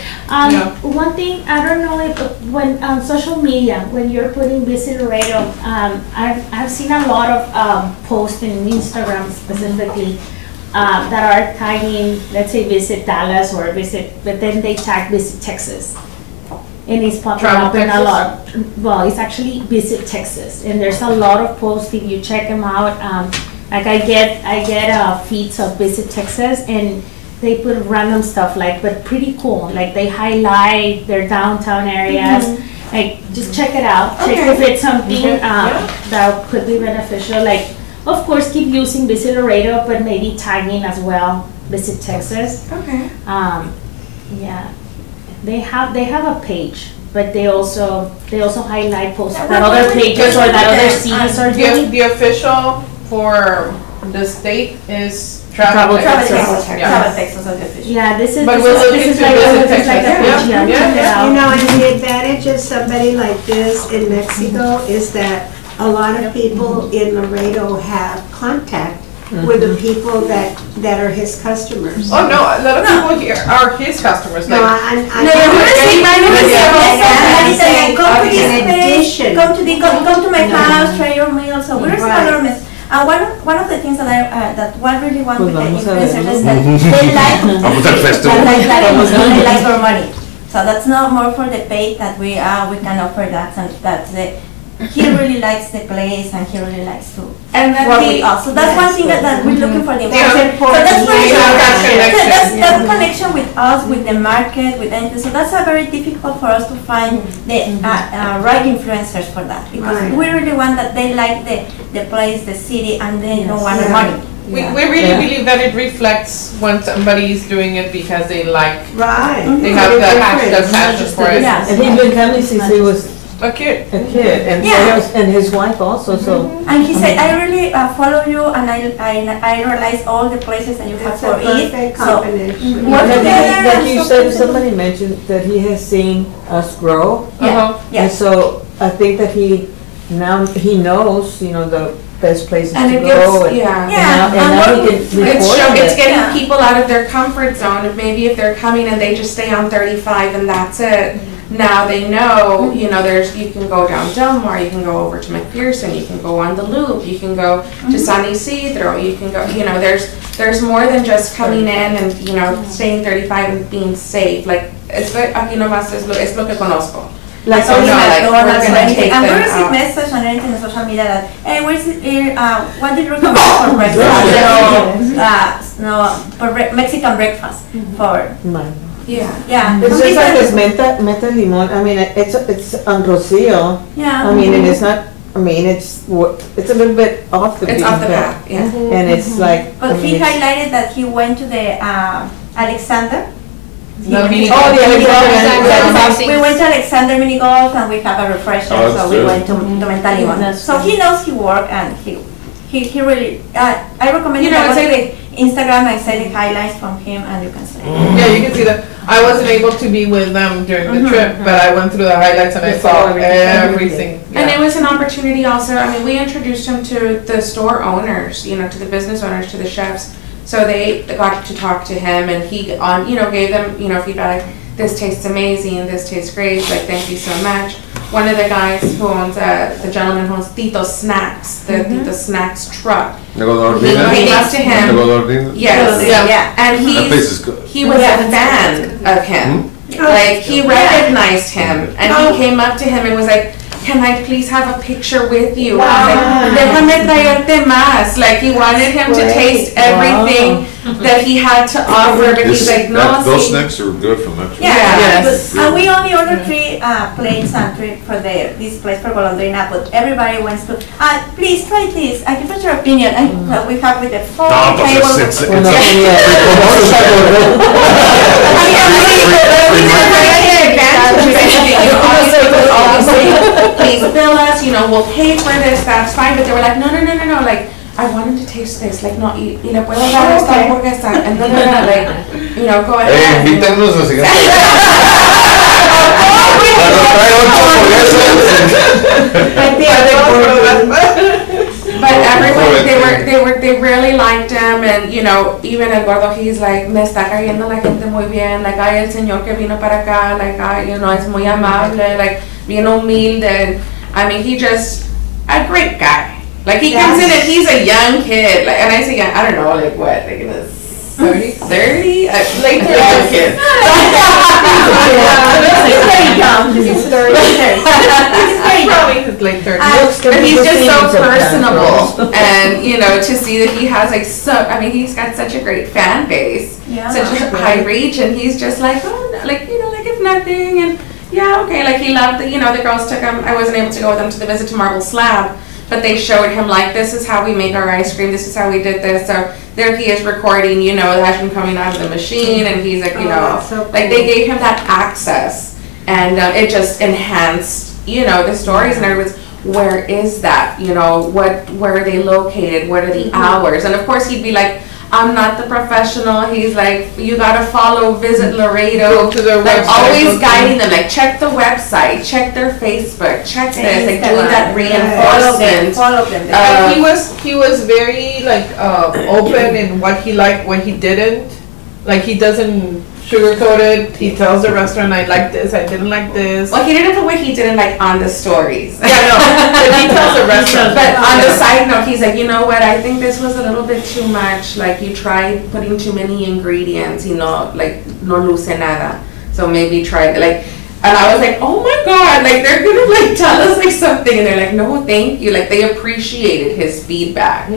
One thing, I don't know if when on social media, when you're putting Visit Laredo, I've seen a lot of posts in Instagram specifically that are tagging, let's say Visit Dallas or Visit, but then they tag Visit Texas. And it's popping up in a lot. Well, it's actually Visit Texas, and there's a lot of posts if you check them out. Like I get feeds of Visit Texas, and they put random stuff like, but pretty cool. Like they highlight their downtown areas. Like just check it out. Check if it's something that could be beneficial. Like, of course, keep using Visit Laredo, but maybe tagging as well Visit Texas. Okay. Yeah. They have a page, but they also highlight posts that other pages or that other cities are doing. The official for the state is Travel Texas. Travel Texas is the official. Yeah, this is But this we'll look is into like Visit a Texas. page. Yeah. Check it out. You know, and the advantage of somebody like this in Mexico is that a lot of people in Laredo have contact with the people that are his customers. Oh no, a lot of people here are his customers. No, Like, I'm saying, come to my house, try your meals. So we're enormous. One of the things that one really want with the influencers is that they like our money. So that's not more for the pay that we can offer that, and that's he really likes the place and he really likes to work with us. So that's one thing that we're looking for the influencer. So that's connection with us, with the market, with anything. So that's very difficult for us to find the right influencers for that, because we really want that they like the place, the city, and they don't want the money. We Yeah. really Yeah. believe that it reflects when somebody is doing it because they like, Right. they have the Different. passion for it. Yeah. And he's been coming since he was A kid. a kid, and Yeah. and his wife also, so. And he said, I really follow you, and I realize all the places that you have It's a for it. perfect So, combination. work Like together. like and you so said, pleasant. somebody mentioned that he has seen us grow. Yeah, Uh-huh. yeah. And so I think that he knows, the best places And to it go. gives, and- yeah. Yeah, And now he can It's report on it's it. getting Yeah. people out of their comfort zone. If maybe if they're coming and they just stay on 35 and that's it. Now they know, you can go down Delmar, you can go over to McPherson, you can go on the Loop, you can go to San Isidro, you can go, there's more than just coming in and, staying 35 and being safe. Like, aquí nomás es lo que conozco. Like, So, So, no, yeah, like, no we're one has gonna anything. take And we them receive out. messages on anything in social media that, hey, what did you recommend for breakfast? No, for Mexican breakfast for, Mine. Yeah. yeah. It's just like this Something menta limon. I mean, it's on Rocio. Yeah. I mean, and it's not. I mean, it's a little bit off the It's beaten off the path. path, yeah. And it's like. But I mean, he it's- highlighted that he went to the Alexander. The mini Oh, golf. the We went to Alexander mini golf and we have a refresher, Oh, that's so we good. went to Mental Limon. So he knows he work and he really, I recommend you know, go it's to like- the Instagram and say the highlights from him and you can see. Yeah, you can see that. I wasn't able to be with them during the trip, but I went through the highlights and I You saw saw everything. everything. And Yeah. it was an opportunity also, I mean, we introduced him to the store owners, to the business owners, to the chefs. So they got to talk to him and he gave them, feedback, this tastes amazing, this tastes great, like, thank you so much. One of the guys who owns, the gentleman who owns Tito's Snacks, the Tito's Snacks truck. Nego de He Ordina? came up to him. Nego de Ordina? Yes, Yeah. and That place is he's, good. he was a fan of him. Like, he recognized him, and he came up to him and was like, can I please have a picture with you? I was like, déjame traerte más. Like, he wanted him to taste everything that he had to offer, but he's like, no, Those sí. snacks are good from that. Yeah, Yes. and we only ordered 3 plates and 3 for this place for Golondrina, but everybody wants to, please try this, I give us your opinion, and we have with the full No, pues table. it's Well, no, Please bill us, we'll pay for this, that's fine, but they were like, no, like, I want him to taste this, like, no, y le puedo dar esta hamburguesa, and no, like, go ahead. Invítanos la siguiente. But everyone, they really liked him, and even El Gordo, he's like, me está cayendo la gente muy bien, like, ay, el señor que vino para acá, like, ay, es muy amable, like, bien humilde. I mean, he just, a great guy. Like, he comes in and he's a young kid, like, and I say young, I don't know, like, what, like, in his 30s? Late 30s kid. He's very young, he's 30. He's very young. Probably his late 30s. But he's just so personable, and to see that he has he's got such a great fan base, Yeah. such a high reach, and he's just like, oh, like like if nothing, and yeah, okay, like he loved the girls took him. I wasn't able to go with them to the visit to Marble Slab, but they showed him like, this is how we make our ice cream, this is how we did this. So there he is recording, the ice cream coming out of the machine, and he's like, that's so like they gave him that access, and it just enhanced, the stories, and everyone's, where is that? Where are they located? What are the hours? And of course he'd be like, I'm not the professional. He's like, you gotta visit Laredo. Go to their Like, website, always go to- guiding them, like, check the website, check their Facebook, check this, like, doing that Follow them, reinforcement. follow them. And he was very open in what he liked, what he didn't. Like, he doesn't sugarcoat it. He tells the restaurant, I like this, I didn't like this. Well, he did it the way he didn't, like, on the stories. Yeah, no, but he tells the restaurant. But on the side note, he's like, you know what, I think this was a little bit too much, like, you tried putting too many ingredients, like, no luce nada. So maybe try, like, and I was like, oh my God, like, they're gonna, like, tell us, like, something, and they're like, no, thank you, like, they appreciated his feedback.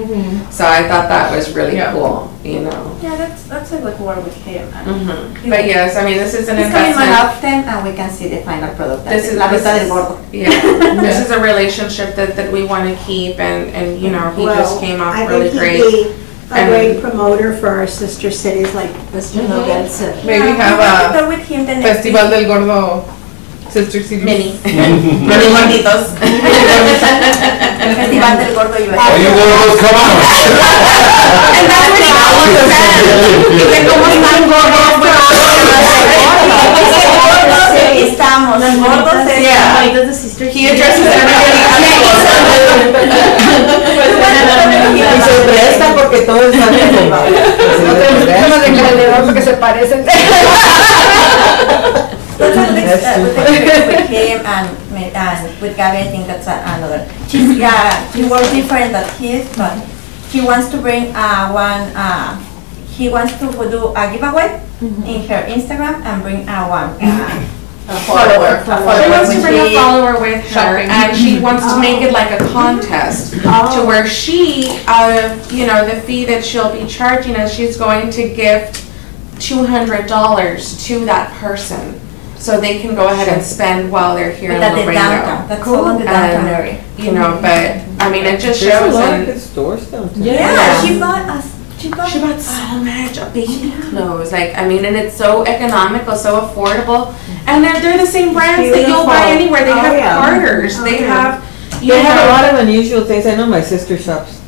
So I thought that was really cool, Yeah, that's a good word with him. And But yes, I mean, this is an he's coming more investment. often and we can see the final product. This is, La mitad del gordo. this is a relationship that we want to keep, and he just came off really great. A great promoter for our sister cities like Mr. Nobel said. Maybe have Talk with him the a next Festival week. del Gordo Sister City. Mini. Mini gorditos. Festival del Gordo USA. Are you gordos? Come on. And that's what he always said. Dice, ¿cómo están gordos? Estamos gordos. Gorditos de Sister He addresses everybody. Y se presta porque todos están enfermados. Porque se parecen. With him and with Gabby, I think that's another. She works different than his, but he wants to bring he wants to do a giveaway in her Instagram and bring a follower. She wants to bring a follower with her, and she wants to make it like a contest, to where she, out of, the fee that she'll be charging us, she's going to gift $200 to that person, so they can go ahead and spend while they're here in But at the Laredo. downtown, that's all in the downtown area. But, I mean, it just There's a shows, lot of and good stores downtown. Yeah, she bought she bought so much baby clothes, and it's so economical, so affordable, and they're the same brands that you'll buy anywhere. They have Carter's, they have, They have a lot of unusual things. I know my sister shops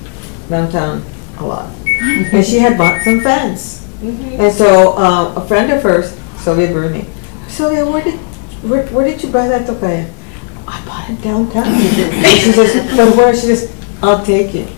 downtown a lot. And she had bought some fans. And so a friend of hers, Sylvia Bruni, Sylvia, where did you buy that toque? I bought it downtown. She says, but where? She says, I'll take it.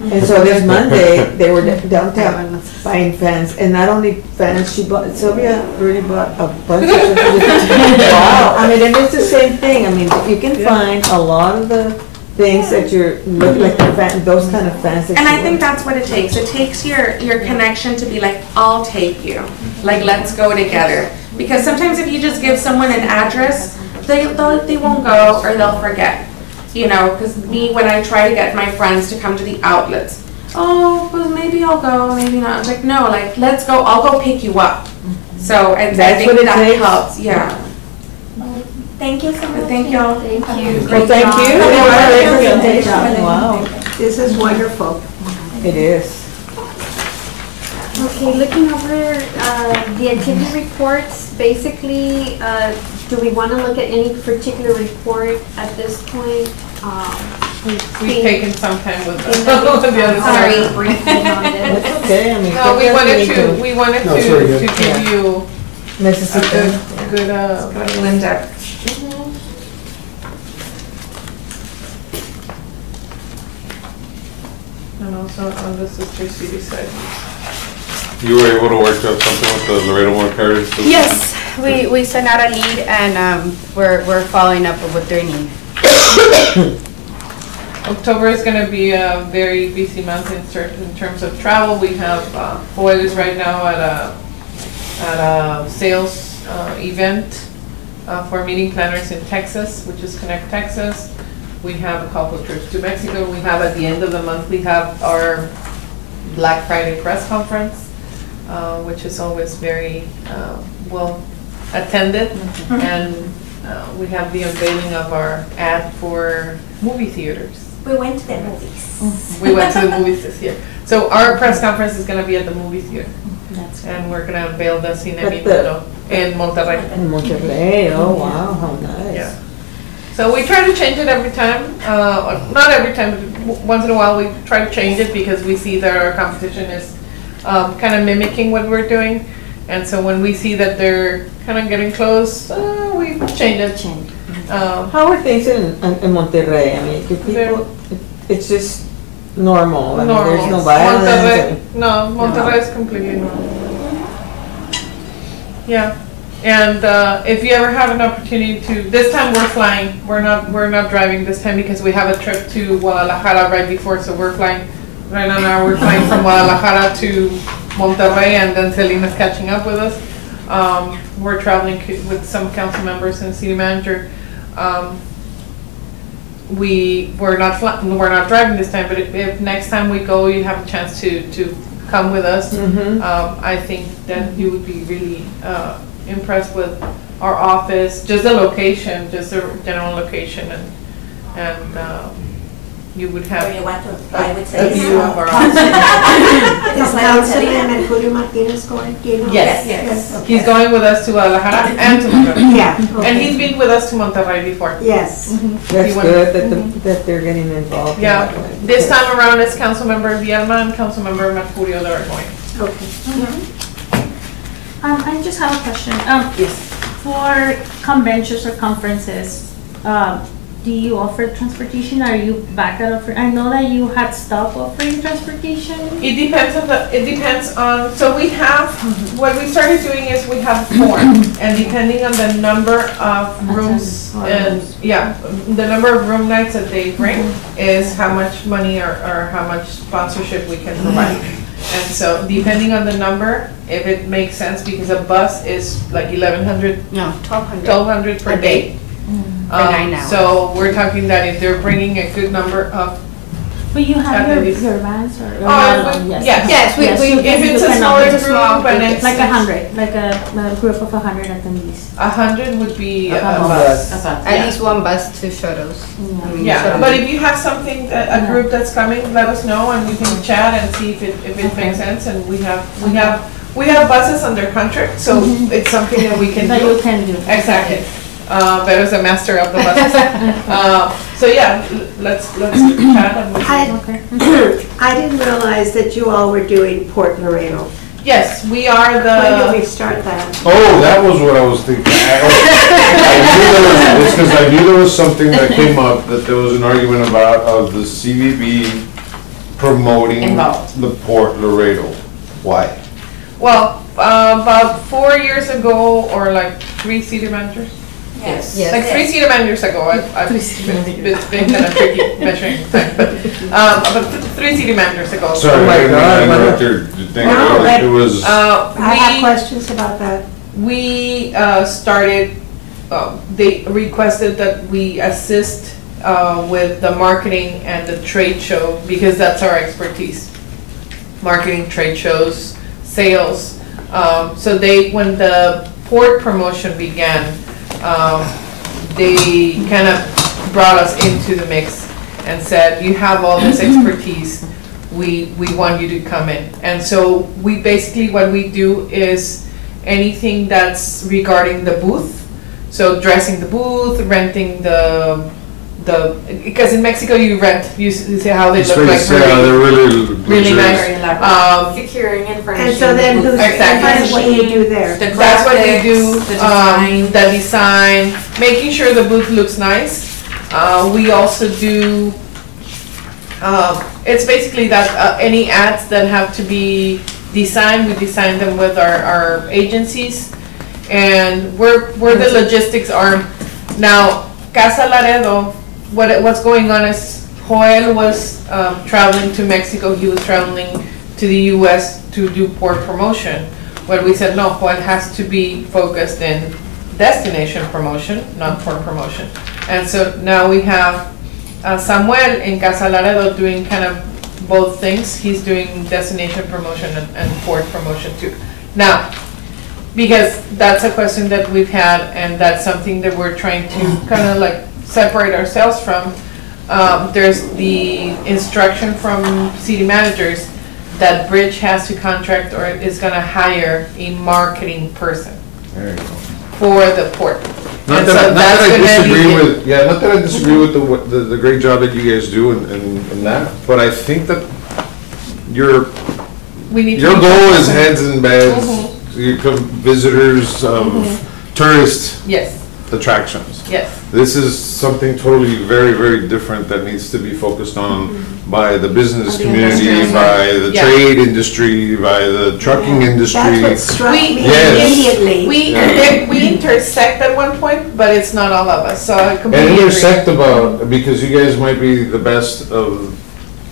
And so this Monday, they were downtown buying fans, and not only fans, Sylvia really bought a bunch of wow, and it's the same thing. You can find a lot of the things that look like the fan, those kind of fans. And I think that's what it takes. It takes your connection to be like, I'll take you. Like, let's go together. Because sometimes if you just give someone an address, they won't go, or they'll forget. Because when I try to get my friends to come to the outlets, well, maybe I'll go, maybe not. It's like, no, let's go, I'll go pick you up. So I think that helps, yeah. Thank you so much. Thank y'all. Thank you. Well, thank you. Great Presentation. Wow, This is wonderful. it is. Okay, looking over the activity reports, basically, do we want to look at any particular report at this point? We've taken some time with the Sorry, other side. briefly on this. That's okay, No, we wanted No, it's to very good. give you a Necesito. good, Linda. and also on the Sister City side. You were able to work out something with the Laredo More Carriers? Yes, we sent out a lead, and we're following up with what their need. October is going to be a very busy month in terms of travel. We have Boyle is right now at a sales event for meeting planners in Texas, which is Connect Texas. We have a couple of trips to Mexico. We have at the end of the month, we have our Black Friday press conference, which is always very well attended. And we have the unveiling of our ad for movie theaters. We went to the movies. We went to the movies this year. So our press conference is going to be at the movie theater. And we're going to unveil the Cine Minuto in Monterrey. In Monterrey, oh wow, how nice. Yeah. So we try to change it every time. Not every time, but once in a while we try to change it because we see that our competition is kind of mimicking what we're doing. And so when we see that they're kind of getting close, we change it. How are things in Monterrey? Do people, it's just normal. Normal. There's no violence. Monterrey is completely normal. Yeah. And if you ever have an opportunity to, this time we're flying. We're not driving this time because we have a trip to Guadalajara right before. So we're flying right now. We're flying from Guadalajara to Monterrey, and then Celine's catching up with us. We're traveling with some council members and city manager. We're not driving this time, but if next time we go, you have a chance to come with us. I think that you would be really impressed with our office, just the location, just the general location, and you would Or have you want to apply with a view of our Selena? office. Is Councilman Mercurio Martinez going, do you know? Yes. Yes. Okay. He's going with us to Guadalajara and to Monterrey. Yeah. And okay. he's been with us to Monterrey before. Yes. That's He went- good that they're getting involved. in Yeah, that. this time around it's Councilmember Villalma and Councilmember Mercurio that are going. Okay. I just have a question. Yes. For conventions or conferences, do you offer transportation? Are you back at offer? I know that you had stopped offering transportation. It depends on, so we have, what we started doing is we have form, and depending on the number of rooms, and, yeah, the number of room nights that they bring is how much money or how much sponsorship we can provide. And so depending on the number, if it makes sense, because a bus is like 1,100, No, 1,200. 1,200 per day. For 9 hours. So we're talking that if they're bringing a good number of, But you have your Activities. vans or? yes. Yes, we- Yes, we- you if can- it's you a can smaller offer- group and it's. Like 100, like a group of 100 attendees. 100 would be a A bus. At least one bus, 2 shuttles. Yeah, but if you have something, a group that's coming, let us know and we can chat and see if it makes sense. And we have buses under contract, so it's something that we can That you do. can do. Exactly. Better a master of the buses. So yeah, let's chat and we'll see. Okay. I didn't realize that you all were doing Port Laredo. Yes, we are When do we the, start that? Oh, that was what I was thinking. It's because I knew there was something that came up, that there was an argument about of the CVB promoting Involved. the Port Laredo. Why? well, about 4 years ago, or like 3 city managers. Yes. Yes. Like 3 city managers ago, it's been kind of tricky measuring time, but 3 city managers ago. Sorry, my I didn't mean God, to what interrupt your thing. No, It was, I have questions about that. we started, they requested that we assist with the marketing and the trade show, because that's our expertise. Marketing, trade shows, sales. So when the port promotion began, they kind of brought us into the mix and said, you have all this expertise, we want you to come in. And so we basically, what we do is anything that's regarding the booth, so dressing the booth, renting because in Mexico you rent, you see how they look like they're really really nice. Very elaborate. Securing and furnishing. And so then who's, Exactly. what do you do there? The That's what we do, graphics, the design. the design, making sure the booth looks nice. We also do, it's basically that any ads that have to be designed, we design them with our agencies. And we're the logistics arm. Now, Casa Laredo, what's going on is Joel was traveling to Mexico, he was traveling to the US to do port promotion. When we said, no, Joel has to be focused in destination promotion, not port promotion. And so now we have Samuel in Casa Laredo doing kind of both things. He's doing destination promotion and port promotion too. Now, because that's a question that we've had, and that's something that we're trying to kind of like separate ourselves from. There's the instruction from city managers that Bridge has to contract or is gonna hire a marketing person there you go. for the port. Not And that, so not that's that I gonna be disagree it. with, yeah, not that I disagree with the great job that you guys do and that, but I think that your We need to. your be goal is focused on- heads and beds, Mhm. you come visitors, tourist Yes, attractions. yes. This is something totally very, very different that needs to be focused on by the business The community, industry. by the Yeah. trade industry, by the trucking That's industry. what struck We- me Yes. immediately. We intersect at one point, but it's not all of us, so I And completely agree. intersect about, because you guys might be the best of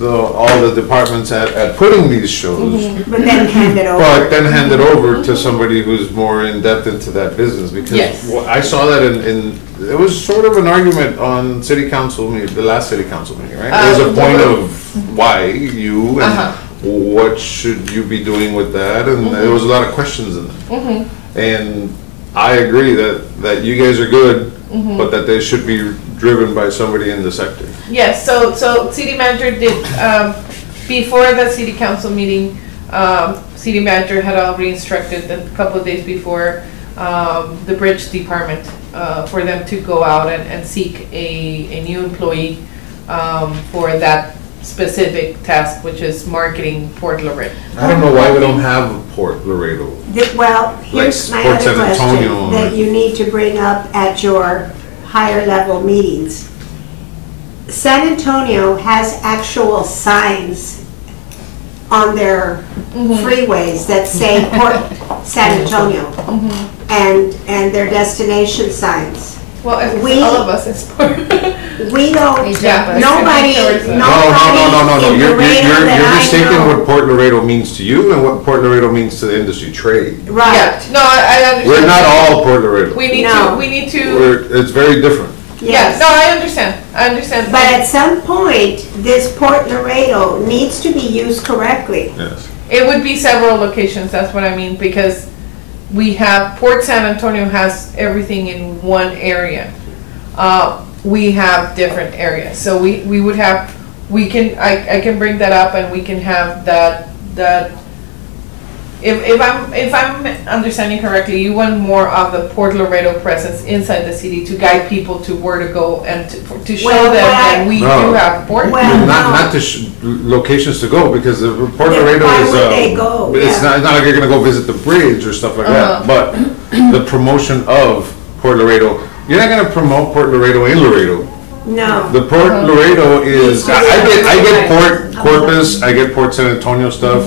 all the departments at putting these shows. But then hand it over. But then hand it over to somebody who's more in-depth into that business, because Yes. I saw that it was sort of an argument on city council meeting, the last city council meeting, right? There was a point of why you Uh-huh. and what should you be doing with that, and there was a lot of questions in that. And I agree that you guys are good, Mm-hmm. but that they should be driven by somebody in the sector. Yes, so city manager did, before the city council meeting, city manager had already instructed a couple of days before, the bridge department, for them to go out and seek a new employee, for that specific task, which is marketing Port Laredo. I don't know why we don't have a Port Laredo. Well, here's my Port other San Antonio. question that you need to bring up at your higher level meetings. San Antonio has actual signs on their freeways that say Port San Antonio and their destination signs. Well, if We- all of us is Port. We don't, Yeah. nobody No, in You're Laredo that I mistaken know. what Port Laredo means to you and what Port Laredo means to the industry trade. Right. Yeah, no, I understand. We're not all Port Laredo. We need No. to, It's very different. yeah, no, I understand. But at some point, this Port Laredo needs to be used correctly. Yes. It would be several locations, that's what I mean, because we have, Port San Antonio has everything in one area. We have different areas, so we would have, I can bring that up and we can have that, if I'm understanding correctly, you want more of the Port Laredo presence inside the city to guide people to where to go and to show Well, them that why- we do No. have Port. Well, Not to locations to go, because the Port Then Laredo why is, would they go? it's Yeah. not like you're gonna go visit the bridge or stuff like that, but the promotion of Port Laredo, you're not gonna promote Port Laredo in Laredo. No. The Port Laredo is, I get Port Corpus, I get Port San Antonio stuff.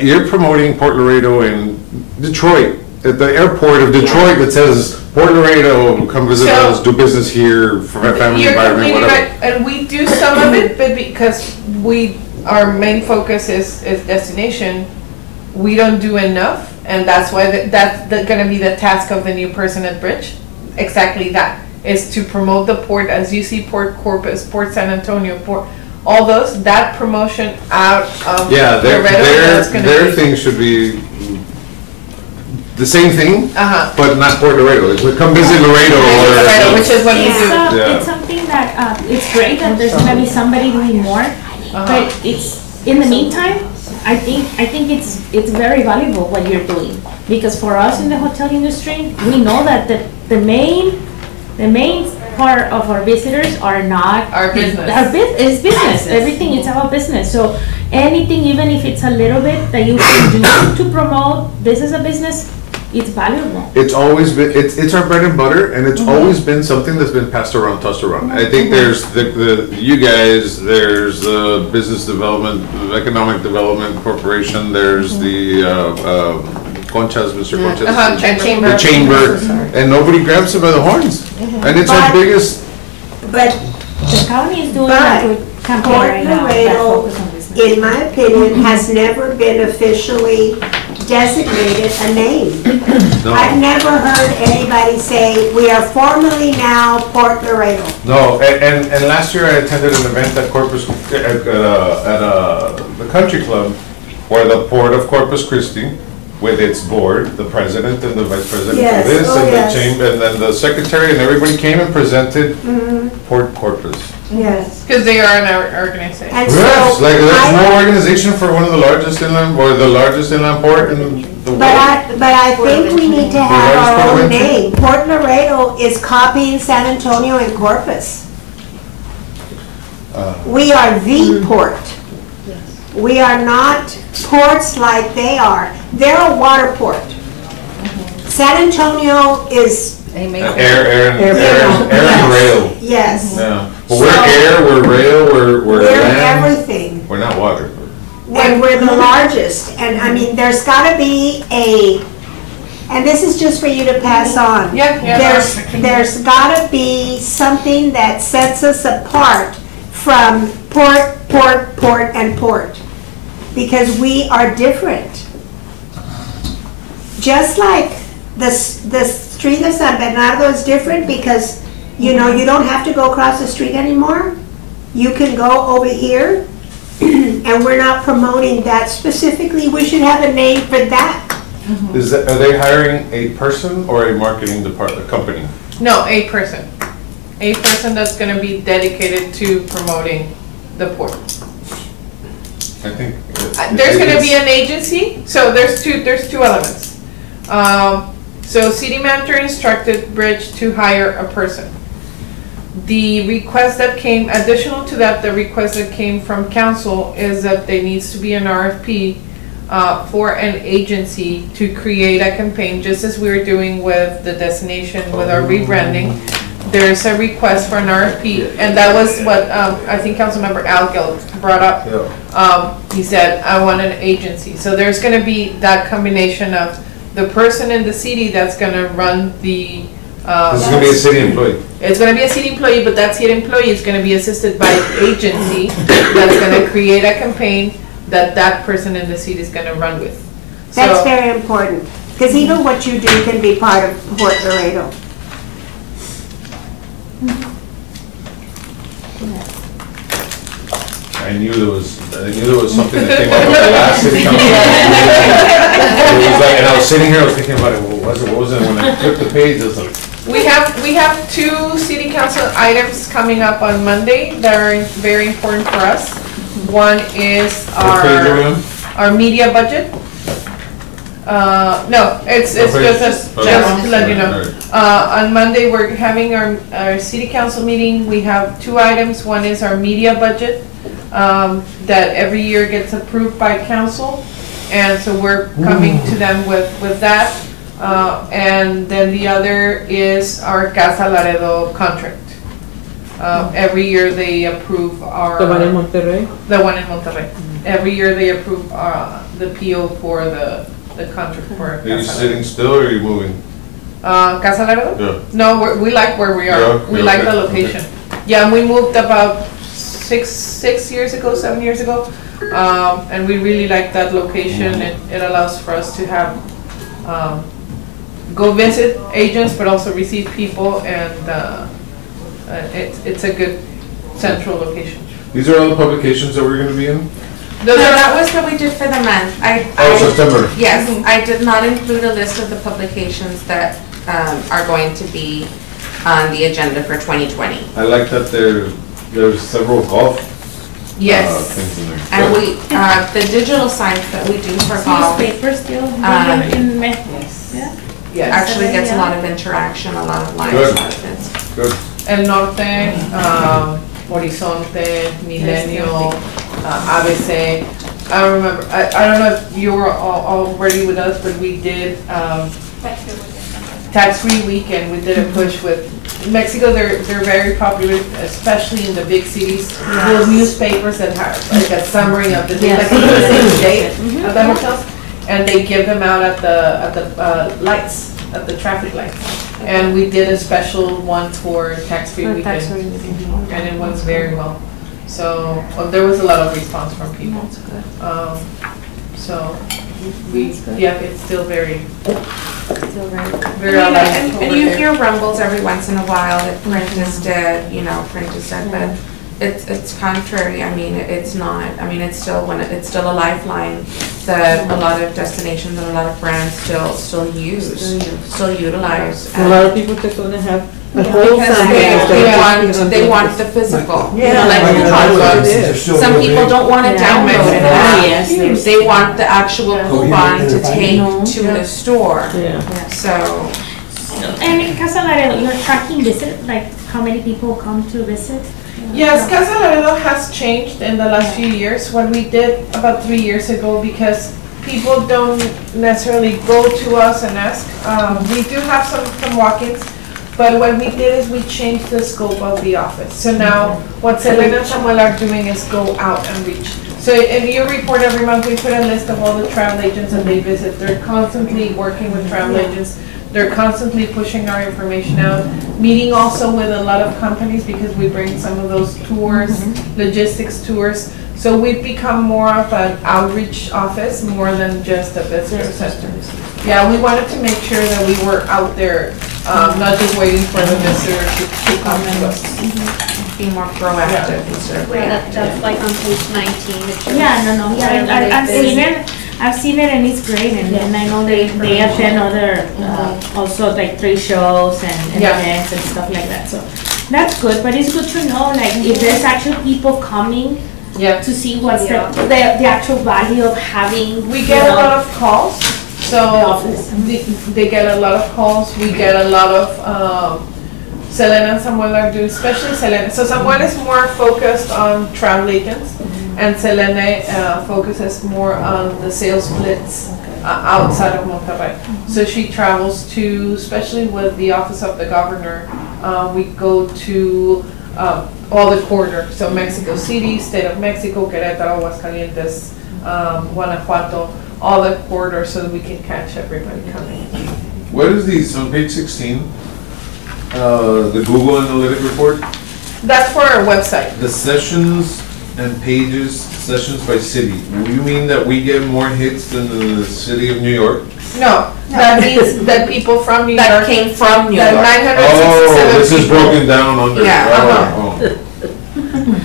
You're promoting Port Laredo in Detroit, at the airport of Detroit that says, Port Laredo, come visit So- us, do business here, for my family You're environment, completely whatever. right, and we do some of it, but because our main focus is destination, we don't do enough, and that's why that's gonna be the task of the new person at Bridge. Exactly that, is to promote the port, as you see, Port Corpus, Port San Antonio, all those, that promotion out of Yeah, Laredo, that's gonna their be. thing should be the same thing, Uh-huh. but not Port Laredo. It's come visit Laredo Laredo, or. which is what we It's, do. Yeah. it's something that, it's great that there's gonna be somebody doing more, but it's, in the meantime, I think it's very valuable what you're doing. Because for us in the hotel industry, we know that the main part of our visitors are not. Our business. Is business, everything is about business. So anything, even if it's a little bit that you can do to promote this as a business, it's valuable. It's always been, it's our bread and butter, and it's always been something that's been passed around, tossed around. I think there's you guys, there's the Business Development, Economic Development Corporation, there's the, Conchas, Mr. Conchas. Chamber. The chamber, and nobody grabs it by the horns. And it's our But- biggest, But The county is doing But a good campaign Port right now that Laredo, focus on business. in my opinion, has never been officially designated a name. I've no, never heard anybody say, we are formally now Port Laredo. no, and last year I attended an event at Corpus, at the country club, where the Port of Corpus Christi, with its board, the president and the vice president Yes, for this, oh, and yes. the chamber, and then the secretary, and everybody came and presented Port Corpus. Yes. Because they are an organization. And Yes, so, like, there's I- no organization for one of the largest inland, or the largest inland port in the world. but I think we need to have Largest our port own of entry. name. Port Laredo is copying San Antonio and Corpus. We are the port. We are not ports like they are. They're a water port. San Antonio is, Air and rail. yes, Yeah, but we're air, we're rail, we're we're land. everything. We're not water. And we're the largest. And I mean, there's gotta be and this is just for you to pass on. Yeah. There's gotta be something that sets us apart from port, and port. Because we are different. Just like the street of San Bernardo is different because, you know, you don't have to go across the street anymore. You can go over here, and we're not promoting that specifically. We should have a name for that. Are they hiring a person or a marketing department, a company? No, a person. A person that's gonna be dedicated to promoting the port. I think. There's gonna be an agency, so there's two elements. So city manager instructed Bridge to hire a person. The request that came, additional to that, the request that came from council is that there needs to be an RFP for an agency to create a campaign, just as we were doing with the destination with our rebranding. There's a request for an RFP, and that was what I think Councilmember Algill brought up. He said, I want an agency. So there's gonna be that combination of the person in the city that's gonna run the This is gonna be a city employee. it's gonna be a city employee, but that city employee is gonna be assisted by an agency that's gonna create a campaign that person in the city is gonna run with. That's So- very important, because even what you do can be part of Port Laredo. I knew there was something that came up at the last city council. It was like, and I was sitting here, I was thinking about it, what was it, when I flipped the page, it was like. We have two city council items coming up on Monday that are very important for us. One is What page are we on? our media budget. No, it's just to let you know. On Monday, we're having our city council meeting. We have two items. One is our media budget, that every year gets approved by council. And so we're coming to them with that. And then the other is our Casa Laredo contract. Every year they approve our. The one in Monterrey? The one in Monterrey. Every year they approve the PO for the contract for Are you Casa sitting Laredo. still or are you moving? Casa Laredo? Yeah. No, we like where we are. Yeah, We yeah, like okay, the location. Yeah, and we moved about 6 years ago, 7 years ago. And we really like that location. It allows for us to have, go visit agents, but also receive people, and it's a good central location. These are all the publications that we're gonna be in? No, that was what we did for the month. September. Yes, I did not include a list of the publications that are going to be on the agenda for 2020. I like that there's several golf Yes. things in there. And we, the digital signs that we do for golf Newspaper still, in Yes. actually gets a lot of interaction, a lot of likes, a Good. lot of hits. Good. El Norte, Horizonte, Milenio, ABC. I don't remember, I don't know if you were already with us, but we did tax-free weekend. We did a push with Mexico. They're very popular, especially in the big cities. Those newspapers that have like a summary of the day, like the same day at the hotels, and they give them out at the lights, at the traffic lights. And we did a special one for tax-free weekend, and it went very well. So there was a lot of response from people. So it's still very alive. And you hear rumbles every once in a while that print is dead, print is dead, but it's contrary. I mean, it's not. I mean, it's still a lifeline that a lot of destinations and a lot of brands still utilize. A lot of people just want to have a whole Because sample. they want the physical. Yeah. Like we talked about. Some people don't want to download it. Yes. They want the actual coupon to take to the store. Yeah. So. And in Casa Laredo, you're tracking visit, like how many people come to visit? Yes, Casa Laredo has changed in the last few years. What we did about 3 years ago, because people don't necessarily go to us and ask. We do have some walk-ins, but what we did is we changed the scope of the office. So now what Selena and Samuel are doing is go out and reach. So in your report every month, we put a list of all the travel agents that they visit. They're constantly working with travel agents. They're constantly pushing our information out, meeting also with a lot of companies because we bring some of those tours, logistics tours. So we've become more of an outreach office more than just a visitor center. Yeah, we wanted to make sure that we were out there, not just waiting for the visitor to come to us. Be more proactive instead of reactive. That's like on page 19. Yeah, no, I've seen it. I've seen it and it's great, and I know they attend other, also like trade shows and events and stuff like that, so that's good, but it's good to know, like, if there's actual people coming to see what's the actual value of having. We get a lot of calls, so they get a lot of calls, we get a lot of, Selena and Samuel are doing, especially Selena. So Samuel is more focused on travel agents, and Selena focuses more on the sales splits outside of Monterrey. So she travels to, especially with the Office of the Governor, we go to all the corridors. So Mexico City, State of Mexico, Querétaro, Aguascalientes, Guanajuato, all the corridors, so that we can catch everybody coming. What is these on page 16? The Google Analytic report? That's for our website. The sessions and pages, sessions by city. Do you mean that we get more hits than the city of New York? No, that means that people from New York. That came from New York. Oh, this is broken down under.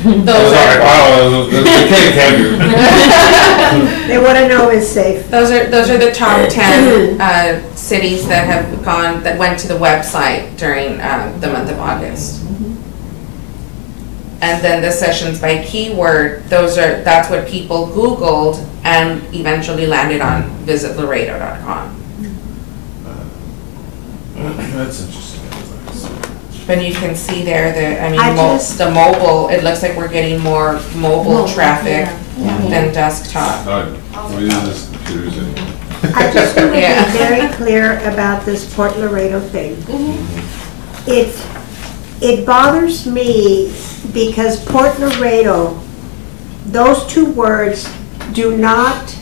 Those are, wow, they can't do. They want to know is safe. those are the top 10 cities that have gone, that went to the website during the month of August. And then the sessions by keyword, that's what people Googled and eventually landed on visitlaredo.com. That's interesting. But you can see there that, I the mobile, it looks like we're getting more mobile traffic than desktop. We use this computers anyway. I just want to be very clear about this Port Laredo thing. It bothers me because Port Laredo, those two words do not,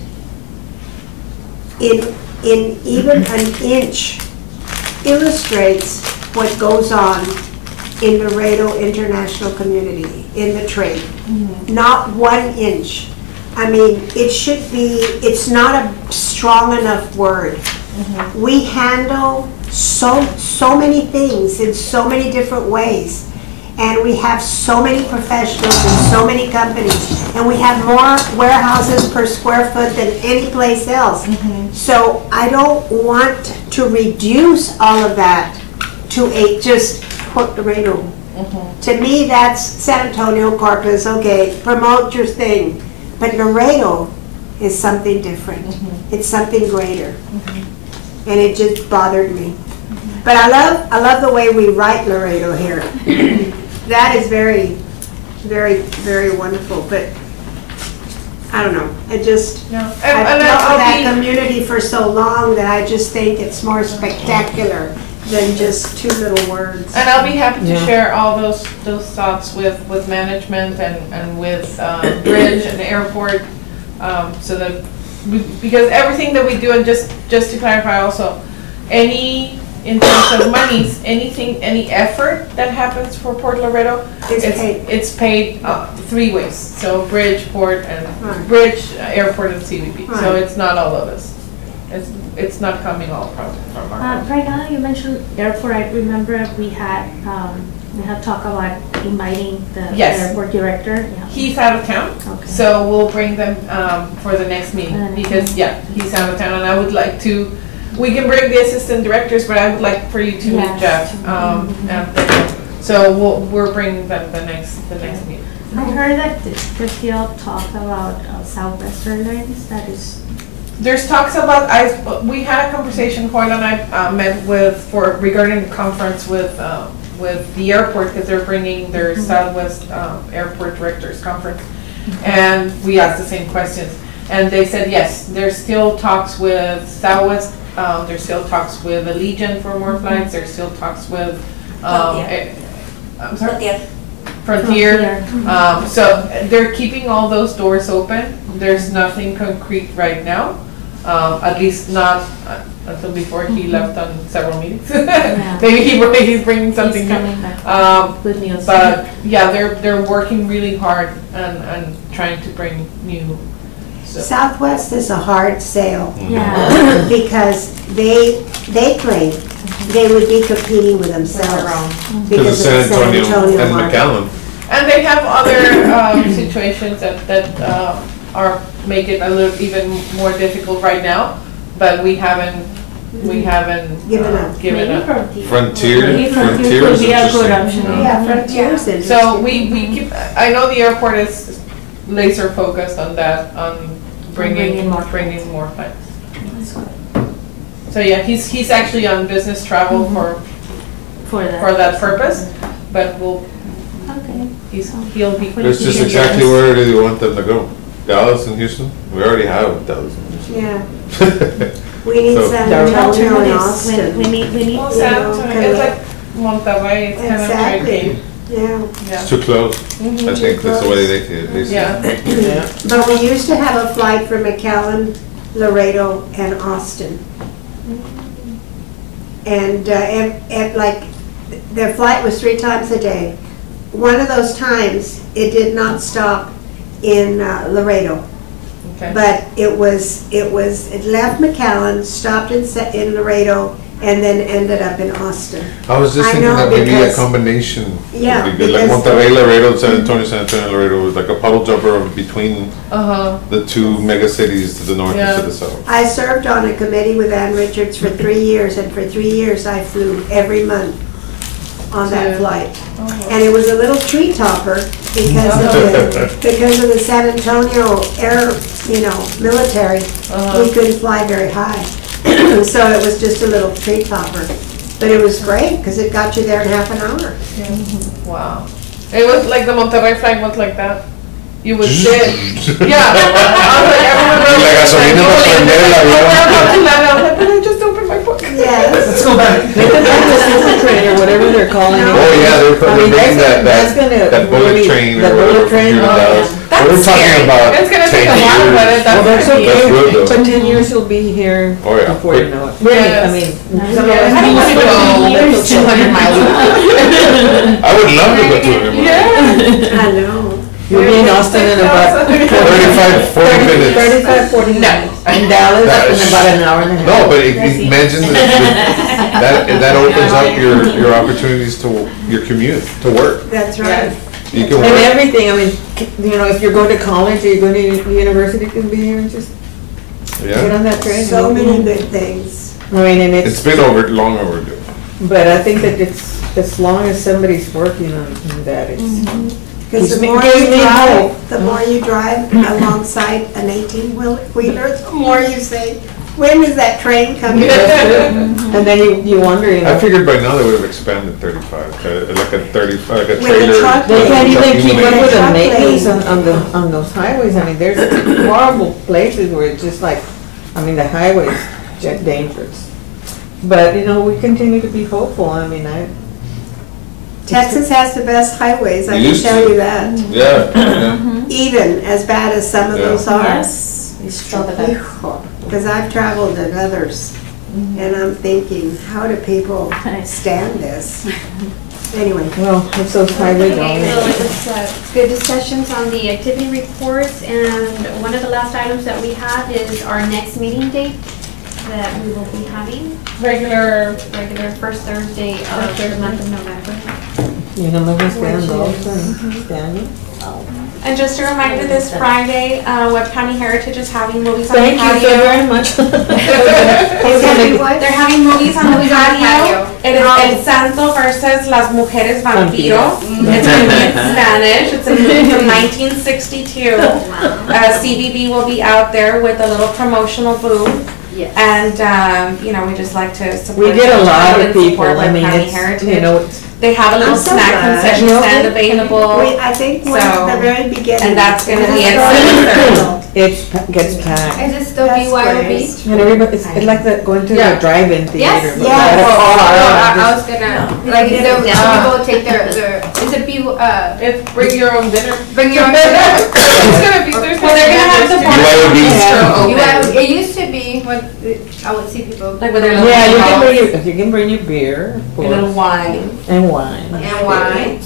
in even an inch, illustrates what goes on in Laredo international community, in the trade. Not 1 inch. I mean, it should be, it's not a strong enough word. We handle so many things in so many different ways. And we have so many professionals and so many companies. And we have more warehouses per square foot than any place else. So I don't want to reduce all of that to just Port Laredo. To me, that's San Antonio, Corpus, okay, promote your thing. But Laredo is something different. It's something greater. And it just bothered me. But I love the way we write Laredo here. That is very, very, very wonderful. But I don't know. I've dealt with that community for so long that I just think it's more spectacular than just 2 little words. And I'll be happy to share all those thoughts with management and with Bridge and the airport, so that because everything that we do, and just to clarify also, in terms of monies, any effort that happens for Port Laredo, it's paid 3 ways. So Bridge, Port, and Bridge, Airport, and CBP. Right. So it's not all of us. It's not coming all from our. Right now, you mentioned airport. I remember we had talked about inviting the airport director. He's out of town, so we'll bring them for the next meeting because he's out of town, and I would like to. We can bring the assistant directors, but I would like for you to meet Jeff. So we're bringing them the next meeting. I heard that Christiel talked about Southwest Airlines. That is. There's talks about, we had a conversation, Coyle and I met regarding the conference with the airport, because they're bringing their Southwest Airport Directors Conference, and we asked the same questions. And they said, yes, there's still talks with Southwest, there's still talks with Allegiant for more flights, there's still talks with, Frontier. So they're keeping all those doors open. There's nothing concrete right now. At least not until before he left on several meetings. Maybe he's bringing something new. Good news. But they're working really hard and trying to bring new. Southwest is a hard sale. Because they claim they would be competing with themselves because of San Antonio and market. McAllen. And they have other situations that or make it a little even more difficult right now, but we haven't Given up. given up. Frontier Maybe is Frontier could be a good interesting. option. Yeah, Frontier's interesting. So we keep, I know the airport is laser focused on that, on bringing more flights. So yeah, he's actually on business travel For that. for that purpose, but Okay. he'll be. It's just exactly where do you want them to go? Dallas and Houston? We already have Dallas and Houston. Yeah, we need So- San Antonio and Austin. We need, Well, you San know, Antonio, kinda it's like Monterrey, it's kind of Exactly. tricky. Yeah, It's too close. I think that's the way they say. Yeah. but we used to have a flight from McAllen, Laredo, and Austin. And like, their flight was 3 times a day. One of those times, it did not stop in Laredo. Okay. But it left McAllen, stopped in Laredo, and then ended up in Austin. I was just I thinking know, that maybe a because- combination Yeah, would be good. Like because- Monterrey, Laredo, San Antonio, Laredo, with like a puddle jumper between the two mega cities to the north and to the south. I served on a committee with Ann Richards for 3 years, and for 3 years I flew every month on that flight. And it was a little tree topper because of the San Antonio air, military. We couldn't fly very high. So it was just a little tree topper. But it was great because it got you there in half an hour. Wow. It was like the Monterrey flight was like that. You would sit. Yeah. Y la gasolina para prender el avión. But I just opened my book. Yes. Let's go back. Or whatever they're calling it. Oh, yeah, they're I mean, bringing that's gonna that bullet really- train the or bullet whatever from train, here to oh, Dallas. That's We're talking scary. about It's gonna 10 take a while, but years. that's Well, that's okay. That's good, though. But 10 years will be here Oh, yeah. before you know it. Really, Yes. I mean, Nice. some of Yeah. us. I don't want to go 200 miles. I would love to go to it. Yeah. I know. You'll be in Austin in about 35, 40 minutes. 35, 40 minutes. In Dallas, in about an hour and a half. No, but imagine that opens up your opportunities to your commute, to work. That's right. You can And work. everything, I mean, if you're going to college or you're going to university, you can be here and just get Yeah. on that train. So many good things. I mean, and It's been long overdue. but I think that it's, as long as somebody's working on that, it's. Because Gives the me- more gives you me drive, hope. the more you drive alongside an 18-wheeler, the more you say, when is that train coming? And then you wonder, I figured by now they would have expanded 35, like a 35, like a With the trailer. truck They can't even keep up with the Truck maintenance lane. on those highways. I mean, there's horrible places where it's just like, I mean, the highway's just dangerous. But, we continue to be hopeful. I mean, Texas has the best highways, I can Used tell to. you that. Yeah. Even as bad as some of Yeah. those are. Yes, it's still the best. Because I've traveled in others, and I'm thinking, how do people stand this? Anyway. well, it's those highways Okay, all. well, it's good discussions on the activity reports, and one of the last items that we have is our next meeting date that we will be having, Regular. first Thursday of the month of November. Los stands and standing. And just a reminder, this Friday, Webb County Heritage is having movies on the Thank you patio. so very much. They're having movies on the patio. It is El Santo versus Las Mujeres Vampiro. It's going to be in Spanish. It's a movie from 1962. CBB will be out there with a little promotional booth. Yes. And, we just like to support. We get a the lot child of and people. support I Webb mean, County it's, Heritage. They have a little I'm so snack glad. concession stand available. I think when So- the very beginning. And that's going to be at That's 7:30. it gets packed. Is it still That's BYOB? great. And everybody, it's like going to Yeah. the drive-in theater. Yes. but Yeah. at a car, I just- was gonna, like, people take their, is it It's bring your own dinner. bring your own It's gonna be, there's Well, they're gonna have the BYOB. You it used to be when I would see people. Like with their little Yeah, bottles you can bring your beer, of and a little course, wine. and wine. And wine.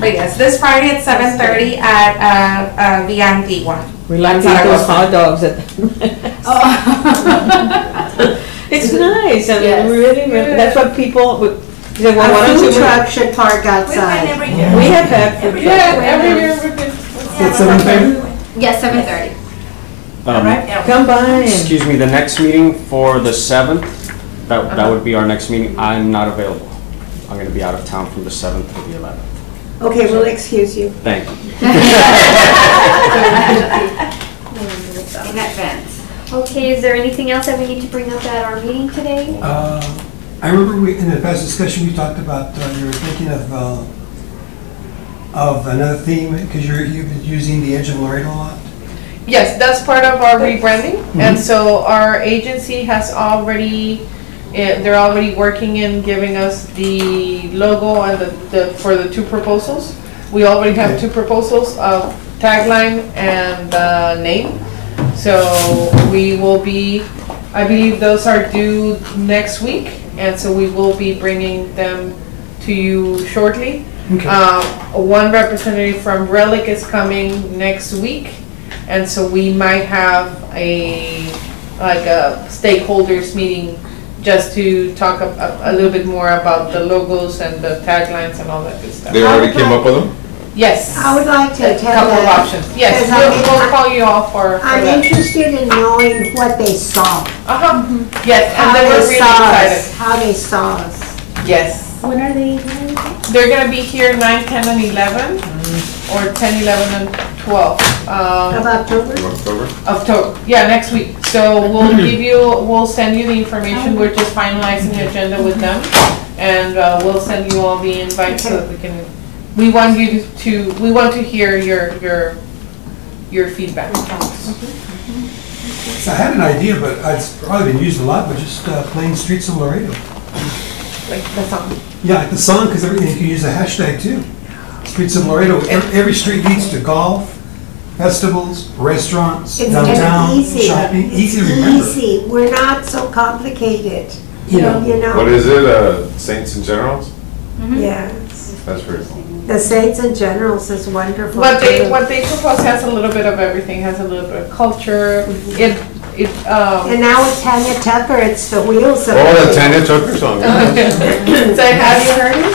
But yes, this Friday at 7:30 at Via Antigua. We like to eat those hot dogs at. It's nice, I mean, Yes. really, that's what people, they want, why A don't you? food truck should park outside. We have had food trucks. Yeah, every year with this. At 7:30? Yes, 7:30. Come by and, Excuse me, the next meeting for the 7th, that would be our next meeting. I'm not available. I'm going to be out of town from the 7th to the 11th. Okay, we'll excuse you. Thank you. In advance. Okay, is there anything else that we need to bring up at our meeting today? I remember in the past discussion, we talked about, you were thinking of another theme, because you've been using the edge of Laredo a lot. Yes, that's part of our rebranding, and so our agency has already, they're already working in giving us the logo and for the 2 proposals. We already have 2 proposals of tagline and name. So we will be, I believe those are due next week, and so we will be bringing them to you shortly. Okay. One representative from Relic is coming next week, and so we might have a stakeholders meeting just to talk a little bit more about the logos and the taglines and all that good stuff. They already came up with them? Yes. I would like to A attend couple of that. options. Yes, Because we'll call you all for I'm that. interested in knowing what they saw. Yes, and How they were they really saw excited. us. How they saw us. Yes. When are they? They're gonna be here 9, 10, and 11, or 10, 11, and 12. Of October? October, yeah, next week. So we'll send you the information. We're just finalizing the agenda with them. And we'll send you all the invites so that we want you we want to hear your feedback. So I had an idea, but it's probably been used a lot, but just playing Streets of Laredo. Like the song. Yeah, like the song, because you can use a hashtag too. Streets of Laredo. Every street leads to golf, festivals, restaurants, downtown, easy. shopping. Easy to remember. Easy. We're not so complicated. You know. What is it, Saints and Generals? Yes. That's pretty cool. The Saints and Generals is wonderful. What they propose has a little bit of everything. Has a little bit of culture. And now with Tanya Tucker, it's the wheels of. Oh, the Tanya Tucker song. So it has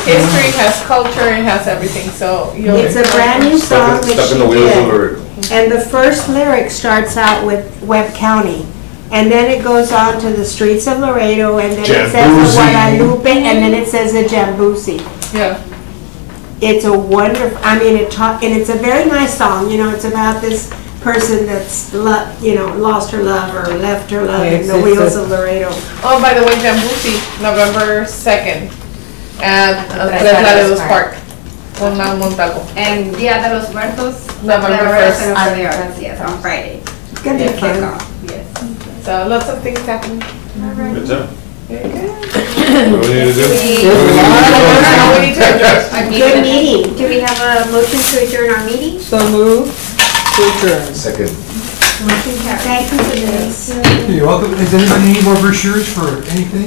history, it has culture, it has everything. So It's a brand new song that Stuck she in the wheels of did. Laredo. And the first lyric starts out with Webb County. And then it goes on to the streets of Laredo, and then it says the Jamboozy. Guadalupe, and then it says the Jamboozy. yeah. It's a wonderful, I mean, and it's a very nice song, you know, it's about this person that's, lost her love or left her love in the wheels of Laredo. Oh, by the way, Jamboozy, November 2nd at Laredo's Park. Con Montalvo. And Dia de los Muertos, November 1st. Yes, on Friday. It's gonna be fun. Yes. So lots of things happening. Good job. Very good. What do we need to do? We need to adjourn. Good meeting. Do we have a motion to adjourn our meeting? so move to adjourn. Second. Motion carries. Thank you for this. You're welcome. Does anybody need more brochures for anything?